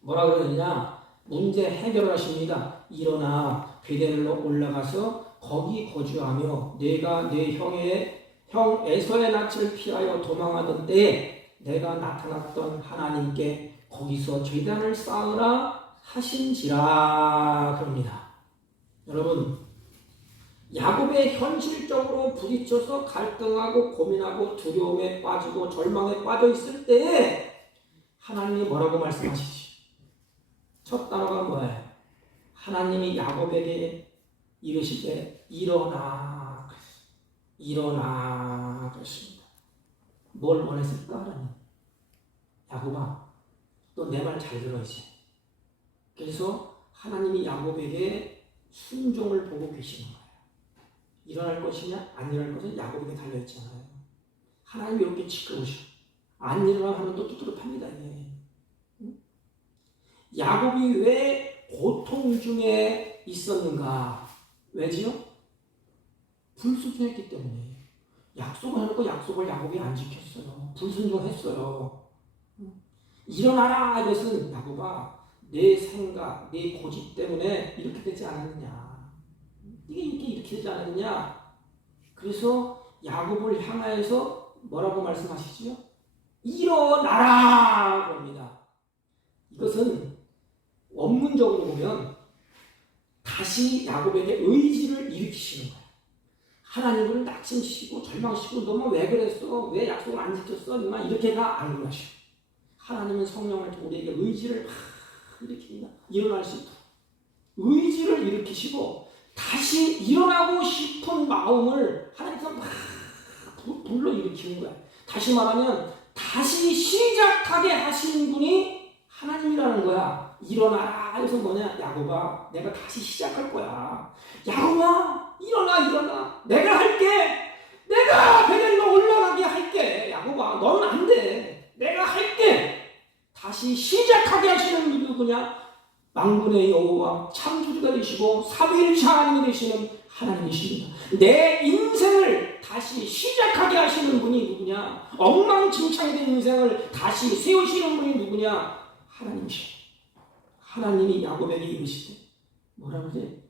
뭐라 그러느냐? 문제 해결하십니다. 일어나 베델로 올라가서 거기 거주하며 내가 내 형 에서의 낯을 피하여 도망하던 때에 내가 나타났던 하나님께 거기서 제단을 쌓으라 하신지라 그럽니다. 여러분, 야곱의 현실적으로 부딪혀서 갈등하고 고민하고 두려움에 빠지고 절망에 빠져 있을 때에 하나님이 뭐라고 말씀하시지? 첫 단어가 뭐예요? 하나님이 야곱에게 이르시되 일어나 그랬습니다. 뭘 원했을까 하나님? 야곱아, 너 내 말 잘 들어 이제. 그래서 하나님이 야곱에게 순종을 보고 계시는 거예요. 일어날 것이냐 안 일어날 것은 야곱에게 달려있잖아요. 하나님이 이렇게 지켜보시고 안 일어나면 또 두드러팝니다. 야곱이 왜 고통 중에 있었는가? 왜지요? 불순종했기 때문에. 약속을 해놓고 약속을 야곱이 안 지켰어요. 불순종했어요. 일어나라 이것은 야곱아 내 생각, 내 고집 때문에 이렇게 되지 않았느냐. 이게 이렇게 되지 않았느냐. 그래서 야곱을 향하여서 뭐라고 말씀하시지요? 일어나라 그럽니다. 이것은 원문적으로 보면 다시 야곱에게 의지를 일으키시는 거예요. 하나님을 낙심시키고 절망시키고 너만 왜 그랬어? 왜 약속을 안 지켰어? 이렇게가 아닌 것이요. 하나님은 성령을 통해 우리에게 의지를 막 일으킵니다. 일어날 수 있도록 의지를 일으키시고 다시 일어나고 싶은 마음을 하나님께서 막 불러일으키는 거야. 다시 말하면 다시 시작하게 하시는 분이 하나님이라는 거야. 일어나라. 그래서 뭐냐? 야곱아, 내가 다시 시작할 거야. 야곱아, 일어나. 내가 할게. 내가 베델로 올라가게 할게. 야곱아, 너는 안 돼. 내가 할게. 다시 시작하게 하시는 분이 누구냐? 만군의 여호와 창조주가 되시고 삼위일체 하나님이 되시는 하나님이십니다. 내 인생을 다시 시작하게 하시는 분이 누구냐? 엉망진창이 된 인생을 다시 세우시는 분이 누구냐? 하나님이십니다. 하나님이 야곱에게 이르시되 뭐라고 그러지?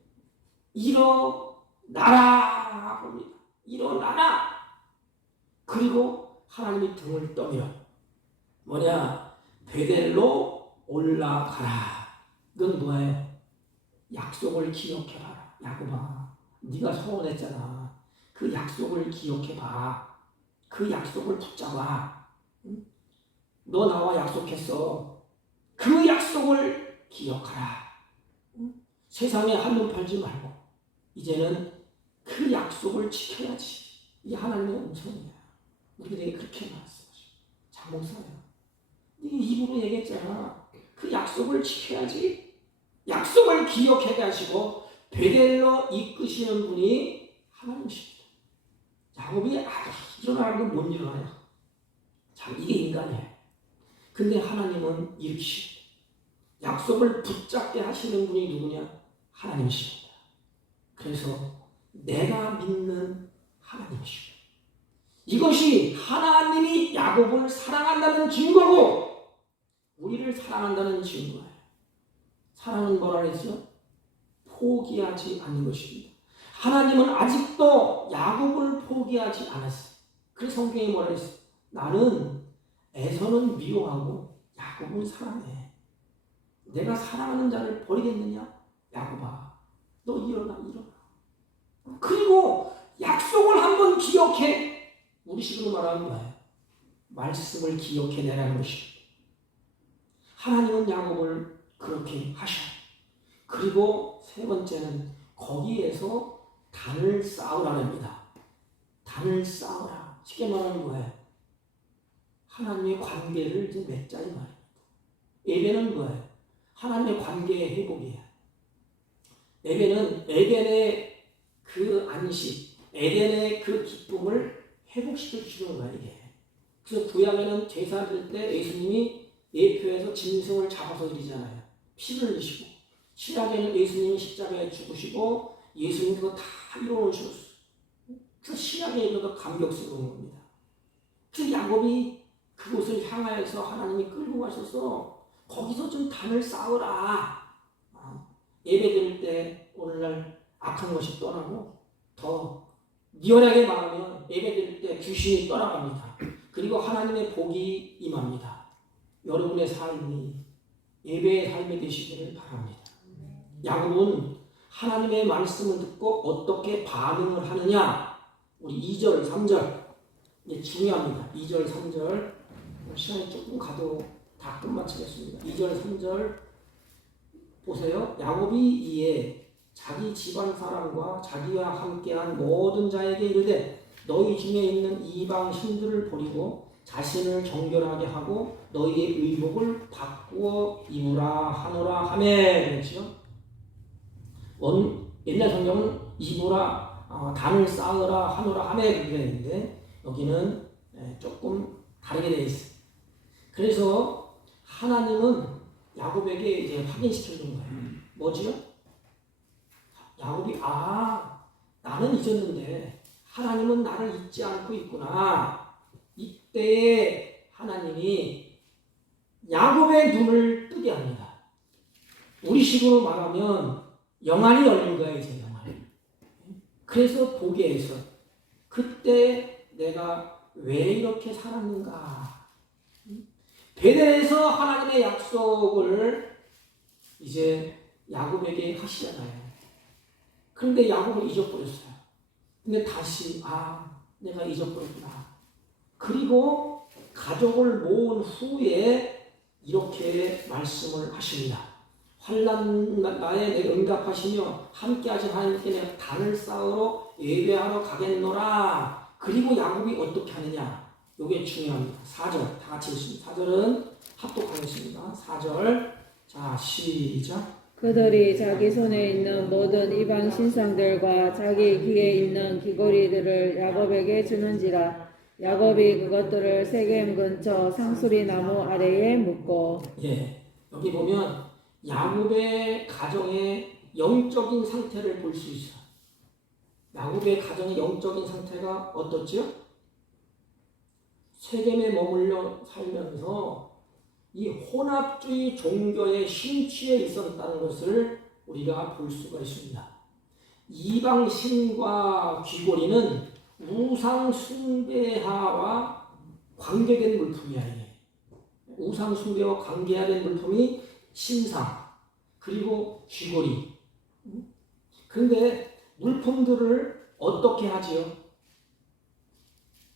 일어나라 합니다. 일어나라. 그리고 하나님이 등을 떠밀어 뭐냐? 베델로 올라가라. 이건 뭐예요? 약속을 기억해봐라. 야곱아, 네가 서운했잖아. 그 약속을 기억해봐. 그 약속을 붙잡아. 응? 너 나와 약속했어. 그 약속을 기억하라. 응? 세상에 한눈 팔지 말고 이제는 그 약속을 지켜야지. 이게 하나님의 음성이야. 우리에게 그렇게 말씀하셔. 장목사야, 네가 입으로 얘기했잖아. 그 약속을 지켜야지. 약속을 기억하게 하시고 베델로 이끄시는 분이 하나님이십니다. 야곱이 일어나라고 못 일어나요. 자, 이게 인간이에요. 근데 하나님은 일으키십니다. 약속을 붙잡게 하시는 분이 누구냐? 하나님이십니다. 그래서 내가 믿는 하나님이십니다. 이것이 하나님이 야곱을 사랑한다는 증거고 우리를 사랑한다는 증거예요. 사랑은 뭐라 그랬죠? 포기하지 않는 것입니다. 하나님은 아직도 야곱을 포기하지 않았어요. 그래서 성경에 뭐라 했어요? 나는 에서는 미워하고 야곱은 사랑해. 내가 사랑하는 자를 버리겠느냐? 야곱아, 너 일어나. 그리고 약속을 한번 기억해. 우리식으로 말하는 거예요. 말씀을 기억해내라는 것입니다. 하나님은 야곱을 그렇게 하셔요. 그리고 세 번째는 거기에서 단을 쌓으라랍니다. 단을 쌓으라. 쉽게 말하는 거예요. 하나님의 관계를 이제 맺자 이 말입니다. 예배는 뭐예요? 하나님의 관계의 회복이에요. 예배는 에덴의 그 안식, 에덴의 그 기쁨을 회복시켜 주시는 거예요, 이게. 그래서 구약에는 제사 드릴 때 예수님이 예표에서 짐승을 잡아서 드리잖아요. 피를 흘리시고. 신약에는 예수님이 십자가에 죽으시고 예수님이 그거 다 이루어주셨어요. 그래서 신약의 예배가 감격스러운 겁니다. 그래서 야곱이 그곳을 향하여서 하나님이 끌고 가셔서 거기서 좀 단을 쌓으라. 예배 드릴 때 오늘날 악한 것이 떠나고 더 미연하게 말하면 예배 드릴 때 귀신이 떠나갑니다. 그리고 하나님의 복이 임합니다. 여러분의 삶이 예배의 삶이 되시기를 바랍니다. 야곱은 하나님의 말씀을 듣고 어떻게 반응을 하느냐? 우리 2절, 3절 이게 중요합니다. 2절, 3절 시간이 조금 가도 다 끝마치겠습니다. 2절, 3절 보세요. 야곱이 이에 자기 집안 사람과 자기와 함께한 모든 자에게 이르되 너희 중에 있는 이방 신들을 버리고 자신을 정결하게 하고 너희의 의복을 바꾸어 입으라 하노라 하매 그렇죠? 옛날 성경은 입으라 단을 쌓으라 하노라 하매 그렇게 되는데 여기는 조금 다르게 되어 있어요. 그래서 하나님은 야곱에게 이제 확인시켜 준 거예요. 뭐지요? 야곱이 나는 잊었는데 하나님은 나를 잊지 않고 있구나. 이때 하나님이 야곱의 눈을 뜨게 합니다. 우리식으로 말하면 영안이 열린 거야 이제 영안이. 그래서 보게 해서 그때 내가 왜 이렇게 살았는가. 베델에서 하나님의 약속을 이제 야곱에게 하시잖아요. 그런데 야곱을 잊어버렸어요. 근데 다시 내가 잊어버렸구나. 그리고 가족을 모은 후에 이렇게 말씀을 하십니다. 환난 나에 내가 응답하시며 함께하신 하나님께 내가 단을 쌓으러 예배하러 가겠노라. 그리고 야곱이 어떻게 하느냐. 이게 중요합니다. 4절 다 같이 읽습니다. 4절은 합독하겠습니다. 4절 자 시작. 그들이 자기 손에 있는 모든 이방 신상들과 자기 귀에 있는 귀고리들을 야곱에게 주는지라. 야곱이 그것들을 세겜 근처 상수리 나무 아래에 묻고. 여기 보면 야곱의 가정의 영적인 상태를 볼 수 있어요. 야곱의 가정의 영적인 상태가 어떻지요? 세겜에 머물러 살면서 이 혼합주의 종교에 심취해 있었다는 것을 우리가 볼 수가 있습니다. 이방 신과 귀고리는 우상 숭배하와 관계된 물품이야. 우상 숭배와 관계된 물품이 신상 그리고 귀고리. 그런데 물품들을 어떻게 하지요?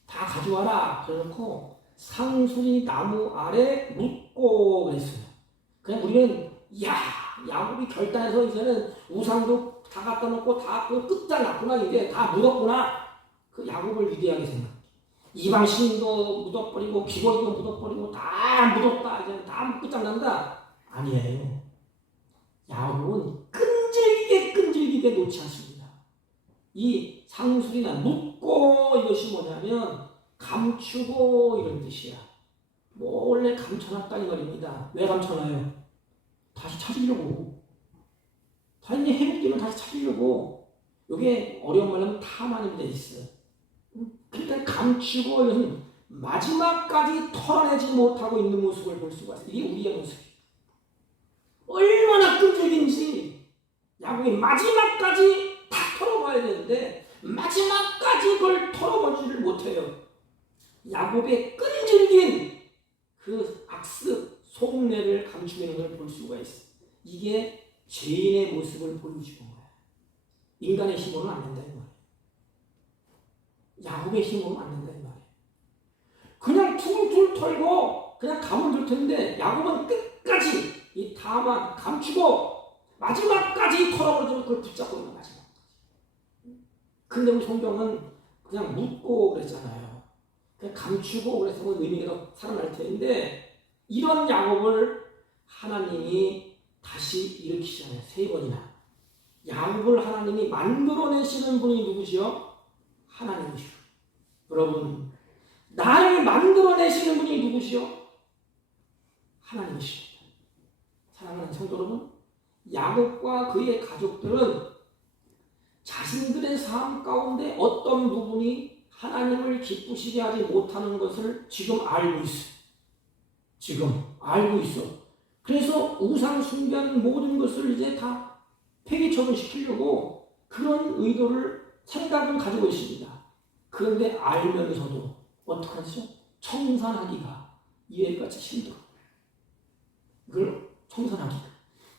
다 가져와라. 그래놓고 상수리 나무 아래 묻고 그랬어요. 그냥 우리는 야곱이 결단해서 이제는 우상도 다 갖다 놓고 다 끝장났구나. 이제 다 묻었구나. 그 야곱을 위대하게 생각해. 이방 신도 묻어버리고 귀고리도 묻어버리고 다 묻었다. 이제 다 끝장난다. 아니에요. 야곱은 끈질기게 입에 놓지 않습니다. 이 상술이나 묻고 이것이 뭐냐면 감추고 이런 뜻이야. 뭐 원래 감춰놨다 이 말입니다. 왜 감춰놔요? 다시 찾으려고. 다시 회복되면 다시 찾으려고. 이게 어려운 말로 하면 탐하는 데 있어요. 그러니까 감추고 이것은 마지막까지 털어내지 못하고 있는 모습을 볼 수가 있어요. 이게 우리의 모습이에요. 얼마나 끈질긴지 야곱이 마지막까지 다 털어봐야 되는데 마지막까지 그걸 털어보지를 못해요. 야곱의 끈질긴 그 악습, 속내를 감추는 걸 볼 수가 있어요. 이게 죄인의 모습을 보여주는 거예요. 인간의 힘으로는 안 된다 이 말이에요. 야곱의 힘으로는 안 된다 이 말이에요. 그냥 툴툴 털고 그냥 가면 좋을 텐데 야곱은 끝까지 이 다만 감추고 마지막까지 털어버리고 그걸 붙잡고 있는 마지막까지. 근데 우리 성경은 그냥 묻고 그랬잖아요. 그냥 감추고 그래서 그 의미가 살아날 텐데 이런 야곱을 하나님이 다시 일으키잖아요. 3번이나. 야곱을 하나님이 만들어내시는 분이 누구시요? 하나님이시오. 여러분, 나를 만들어내시는 분이 누구시요? 하나님이시오. 사랑하는 성도 여러분, 야곱과 그의 가족들은 자신들의 삶 가운데 어떤 부분이 하나님을 기쁘시게 하지 못하는 것을 지금 알고 있어요. 지금 알고 있어. 그래서 우상 숭배하는 모든 것을 이제 다 폐기처분시키려고 그런 의도를 생각을 가지고 있습니다. 그런데 알면서도 어떡하죠? 청산하기가 이해같이 힘들어. 그걸 청산하기가.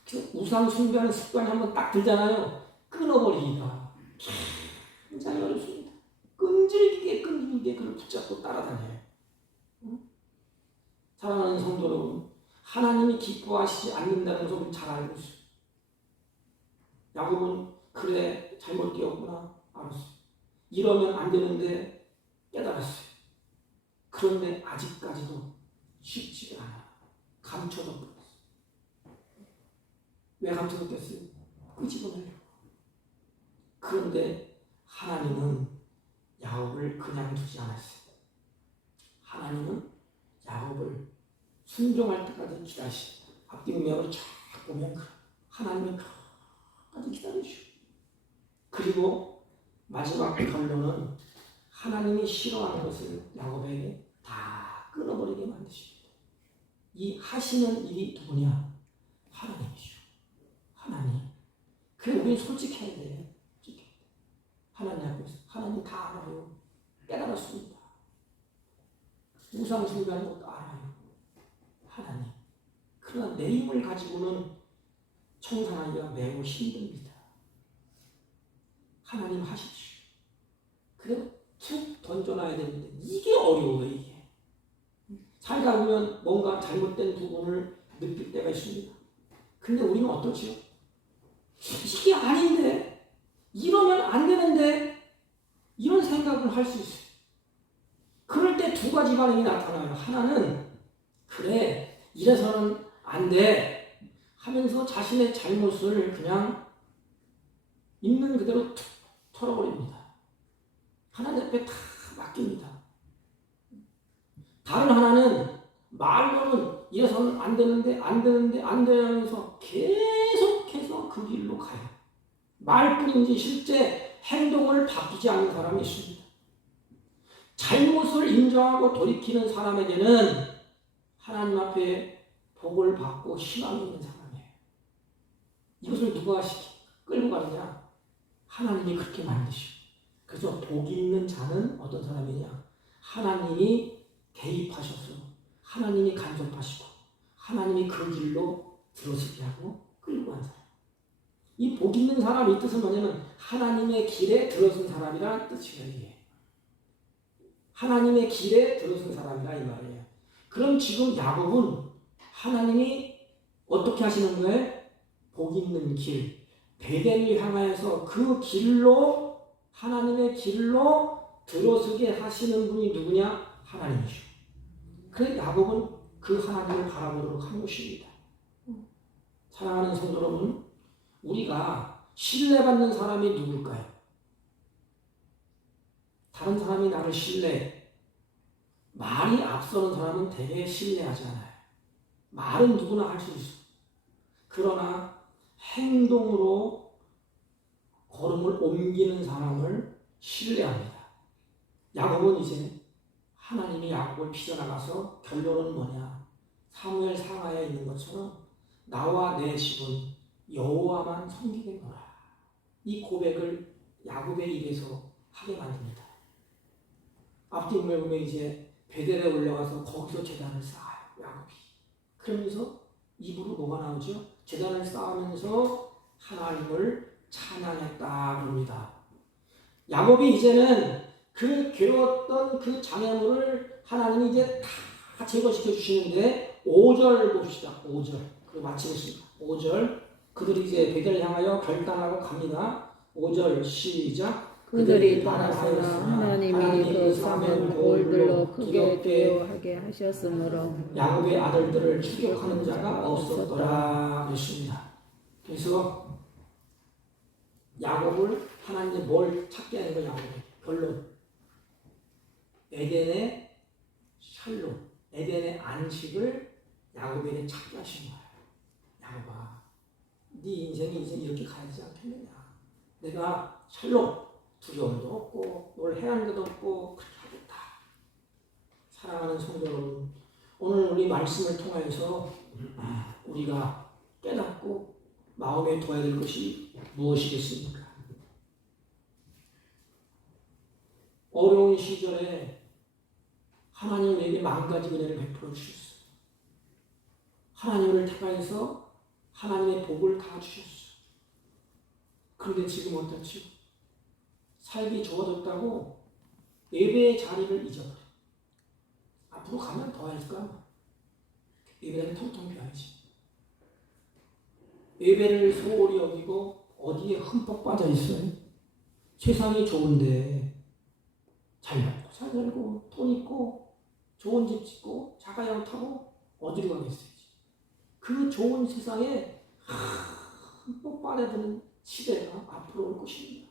그래서 우상 숭배하는 습관이 한번 딱 들잖아요. 끊어버리기가 굉장히 어렵습니다. 끈질기게 그걸 붙잡고 따라다녀요. 사랑하는 성도 여러분, 하나님이 기뻐하시지 않는다는 것을 잘 알고 있어요. 야곱은 그래 잘못되었구나 알았어요. 이러면 안 되는데 깨달았어요. 그런데 아직까지도 쉽지가 않아요. 감춰뒀어요. 왜 감춰뒀겠어요? 끄집어내려고. 그런데 하나님은 야곱을 그냥 두지 않았어요. 하나님은 야곱을 순종할 때까지 기다리십니다. 앞뒤 문맥으로 쫙 보면 하나님은 끝까지 기다리시오. 그리고 마지막 결론은 하나님이 싫어하는 것을 야곱에게 다 끊어버리게 만드십니다. 이 하시는 일이 누구냐? 하나님이시오. 하나님. 그래 우리는 솔직해야 돼요. 하나님 앞에서 하나님 다 알아요. 깨달았습니다. 우상 숭배하는 것도 알아요. 하나님. 그러나 내 힘을 가지고는 청산하기가 매우 힘듭니다. 하나님 하십시오. 그래도 툭 던져놔야 되는데 이게 어려워요. 이게. 살다 보면 뭔가 잘못된 부분을 느낄 때가 있습니다. 근데 우리는 어떻지요? 이게 아닌데 이러면 안 되는데 이런 생각을 할 수 있어요. 그럴 때 2가지 반응이 나타나요. 하나는 그래 이래서는 안 돼 하면서 자신의 잘못을 그냥 있는 그대로 툭 털어버립니다. 하나님 앞에 다 맡깁니다. 다른 하나는 말로는 이래서는 안 되는데 하면서 계속해서 그 길로 가요. 말뿐인지 실제 행동을 바꾸지 않는 사람이 있습니다. 잘못을 인정하고 돌이키는 사람에게는 하나님 앞에 복을 받고 희망이 있는 사람이에요. 이것을 누가 끌고 가느냐? 하나님이 그렇게 만드시고. 그래서 복 있는 자는 어떤 사람이냐? 하나님이 개입하셔서 하나님이 간섭하시고 하나님이 그 길로 들어서게 하고 끌고 간 사람. 이 복 있는 사람의 뜻은 뭐냐면 하나님의 길에 들어선 사람이라는 뜻이에요. 하나님의 길에 들어선 사람이라 이 말이에요. 그럼 지금 야곱은 하나님이 어떻게 하시는 거예요? 복 있는 길, 베델을 향하여서 그 길로 하나님의 길로 들어서게 하시는 분이 누구냐? 하나님이죠. 그래서 야곱은 그 하나님을 바라보도록 한 것입니다. 사랑하는 성도 여러분, 우리가 신뢰받는 사람이 누굴까요? 다른 사람이 나를 말이 앞서는 사람은 되게 신뢰하지 않아요. 말은 누구나 할 수 있어. 그러나 행동으로 걸음을 옮기는 사람을 신뢰합니다. 야곱은 이제 하나님이 야곱을 빚어나가서 결론은 뭐냐? 사무엘 상하에 있는 것처럼 나와 내 집은 여호와만 섬기겠노라. 이 고백을 야곱의 입에서 하게 만듭니다. 앞뒤 보면 이제 베델에 올라가서 거기서 제단을 쌓아요. 야곱이. 그러면서 입으로 뭐가 나오죠? 제단을 쌓으면서 하나님을 찬양했다 그럽니다. 야곱이 이제는 그 괴로웠던 그 장애물을 하나님이 이제 다 제거시켜 주시는데 5절 봅시다. 5절. 그리고 마치겠습니다. 5절. 그들이 이제 베델을 향하여 결단하고 갑니다. 5절 시작. 그들이 떠났으나 하나님이 그 삼은 돌들로 크게 두려워하게 하셨으므로 야곱의 아들들을 추격하는 자가 없었더라 그랬습니다. 그래서 야곱을 하나님이 뭘 찾게 하는 거야? 야곱이 결론 에덴의 샬롬, 에덴의 안식을 야곱에게 찾게 하신 거예요. 야곱아, 네 인생이 이제 이렇게 가야 되지 않겠느냐? 내가 샬롬, 두려움도 없고 뭘 해야 하는 데도 없고 그렇게 하겠다. 사랑하는 성도 여러분, 오늘 우리 말씀을 통해서 우리가 깨닫고 마음에 둬야 될 것이 무엇이겠습니까? 어려운 시절에 하나님 우리에게 만가지 은혜를 베풀어 주셨어요. 하나님을 택하여서 하나님의 복을 다 주셨어요. 그런데 지금 어떻죠? 삶이 좋아졌다고 예배의 자리를 잊어버려. 앞으로 가면 더 할까? 예배는 텅텅 비어야지. 예배를 소홀히 여기고 어디에 흠뻑 빠져 있어요. 세상이 좋은데 잘 먹고 잘 살고 돈 있고 좋은 집 짓고 자가용 타고 어디로 가겠어요? 그 좋은 세상에 흠뻑 빠져드는 시대가 앞으로 올 것입니다.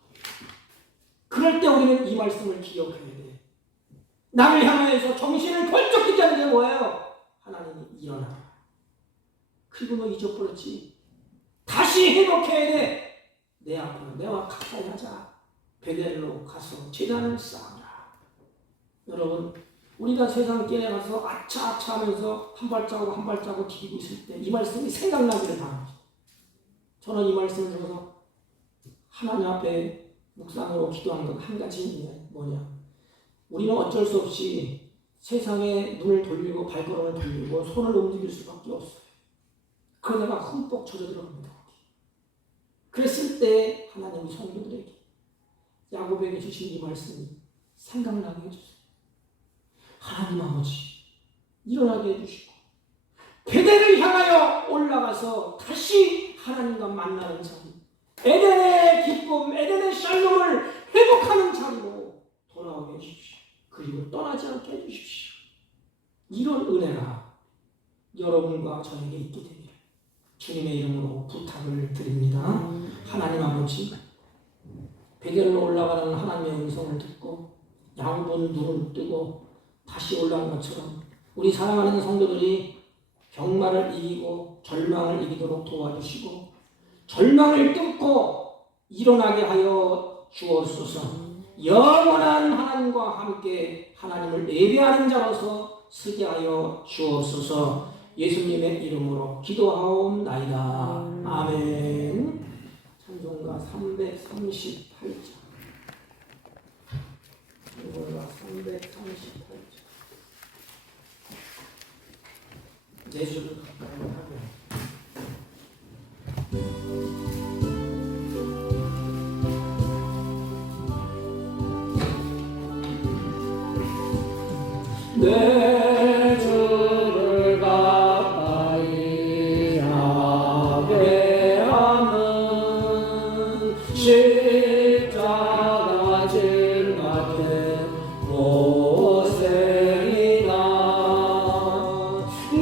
그럴 때 우리는 이 말씀을 기억해야 돼. 나를 향하여서 정신을 번쩍 뜨게 하는 게 뭐예요? 하나님이 일어나라. 그리고 너 잊어버렸지. 다시 회복해야 돼. 내 앞으로 내와 가까이 하자. 베델로 가서 제단을 쌓아라. 여러분, 우리가 세상 길에 가서 아차아차 하면서 한 발자국 한 발자국 디디고 있을 때 이 말씀이 생각나기를 바랍니다. 저는 이 말씀을 들어서 하나님 앞에 묵상으로 기도하는 것 한 가지는 뭐냐? 우리는 어쩔 수 없이 세상에 눈을 돌리고 발걸음을 돌리고 손을 움직일 수밖에 없어요. 그러다가 흠뻑 젖어 들어갑니다. 그랬을 때 하나님이 성도들에게 야곱에게 주신 이 말씀이 생각나게 해주세요. 하나님 아버지 일어나게 해주시고 베델을 향하여 올라가서 다시 하나님과 만나는 자리, 에덴의 기쁨, 에덴의 샬롬을 회복하는 자리로 돌아오게 해주십시오. 그리고 떠나지 않게 해주십시오. 이런 은혜가 여러분과 저에게 있게 되기를 주님의 이름으로 부탁을 드립니다. 하나님 아버지, 베델로 올라가는 하나님의 음성을 듣고 야곱은 눈을 뜨고 다시 올라온 것처럼 우리 사랑하는 성도들이 병마를 이기고 절망을 이기도록 도와주시고 절망을 뚫고 일어나게 하여 주옵소서. 영원한 하나님과 함께 하나님을 예배하는 자로서 쓰게 하여 주옵소서. 예수님의 이름으로 기도하옵나이다. 아멘. 찬송가 338장. 찬송가 338장. 네 줄을 가까이 하고. 내 주를 가까이 하게 하는 십자가 진 같은 고생이다.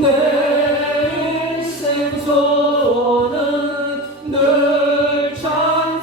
내 인생 소원은 늘 찬양하는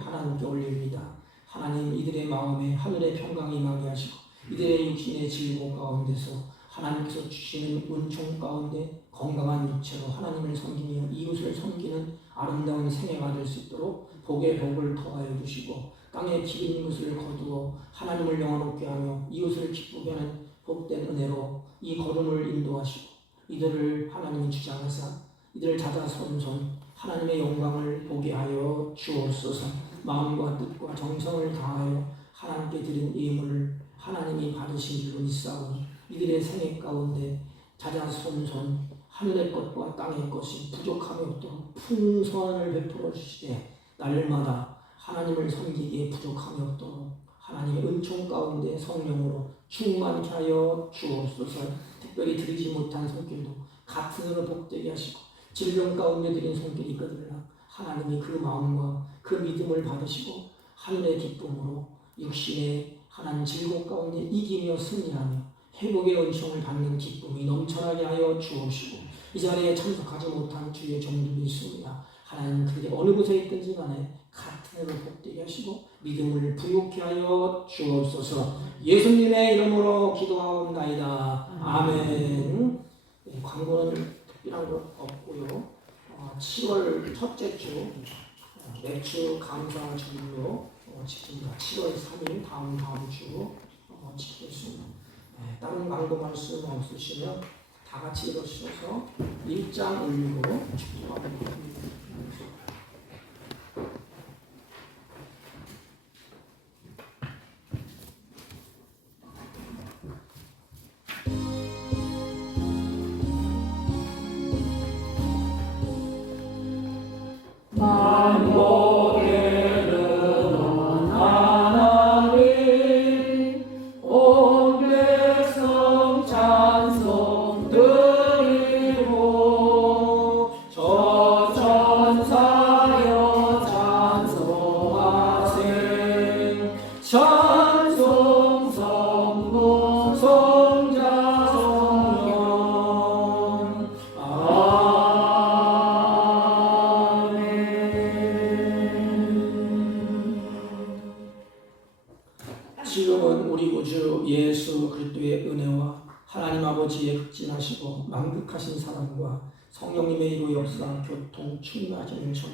하나님께 올립니다. 하나님 이들의 마음에 하늘의 평강이 임하게 하시고 이들의 육신의 질고 가운데서 하나님께서 주시는 은총 가운데 건강한 육체로 하나님을 섬기며 이웃을 섬기는 아름다운 생애가 될 수 있도록 복의 복을 더하여 주시고 땅에 기린 것을 거두어 하나님을 영화롭게 하며 이웃을 기쁘게 하는 복된 은혜로 이 걸음을 인도하시고 이들을 하나님이 주장하사 이들을 자자손손 하나님의 영광을 보게 하여 주옵소서. 마음과 뜻과 정성을 다하여 하나님께 드린 예물을 하나님이 받으신 줄로 믿사오니 이들의 생애 가운데 자자손손 하늘의 것과 땅의 것이 부족함이 없도록 풍성을 베풀어 주시되 날마다 하나님을 섬기기에 부족함이 없도록 하나님의 은총 가운데 성령으로 충만케 하여 주옵소서. 특별히 드리지 못한 손길도 같은 으로 복되게 하시고 질병 가운데 드린 손길이 있거든요. 하나님이 그 마음과 그 믿음을 받으시고 하늘의 기쁨으로 육신의 하나님 질곡 가운데 이기며 승리하며 회복의 은총을 받는 기쁨이 넘쳐나게 하여 주옵시고 이 자리에 참석하지 못한 주의 종들이 있습니다. 하나님 그들이 어느 곳에 있든지 간에 같은 으로 복되게 하시고 믿음을 부욕케 하여 주옵소서. 예수님의 이름으로 기도하옵나이다. 아멘. 네, 광고는 특별한 것 없고요. 7월 첫째 주 매주 감사 주일로 지킵니다. 7월 3일 다음 주 지키겠습니다. 네, 다른 광고 말씀 없으시면 다 같이 일어서서 일장 올리고 축도합니다. 지금은 우리 구주 예수 그리스도의 은혜와 하나님 아버지의 극진하시고 만극하신 사랑과 성령님의 이루 역사 교통 충만하시는 전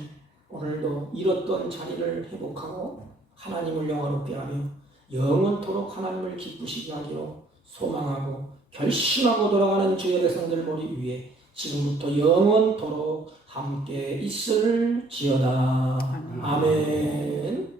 오늘도 잃었던 자리를 회복하고 하나님을 영화롭게 하며 영원토록 하나님을 기쁘시게 하기로 소망하고 결심하고 돌아가는 주의 백성들 머리 위에 지금부터 영원토록 함께 있을지어다. 아멘.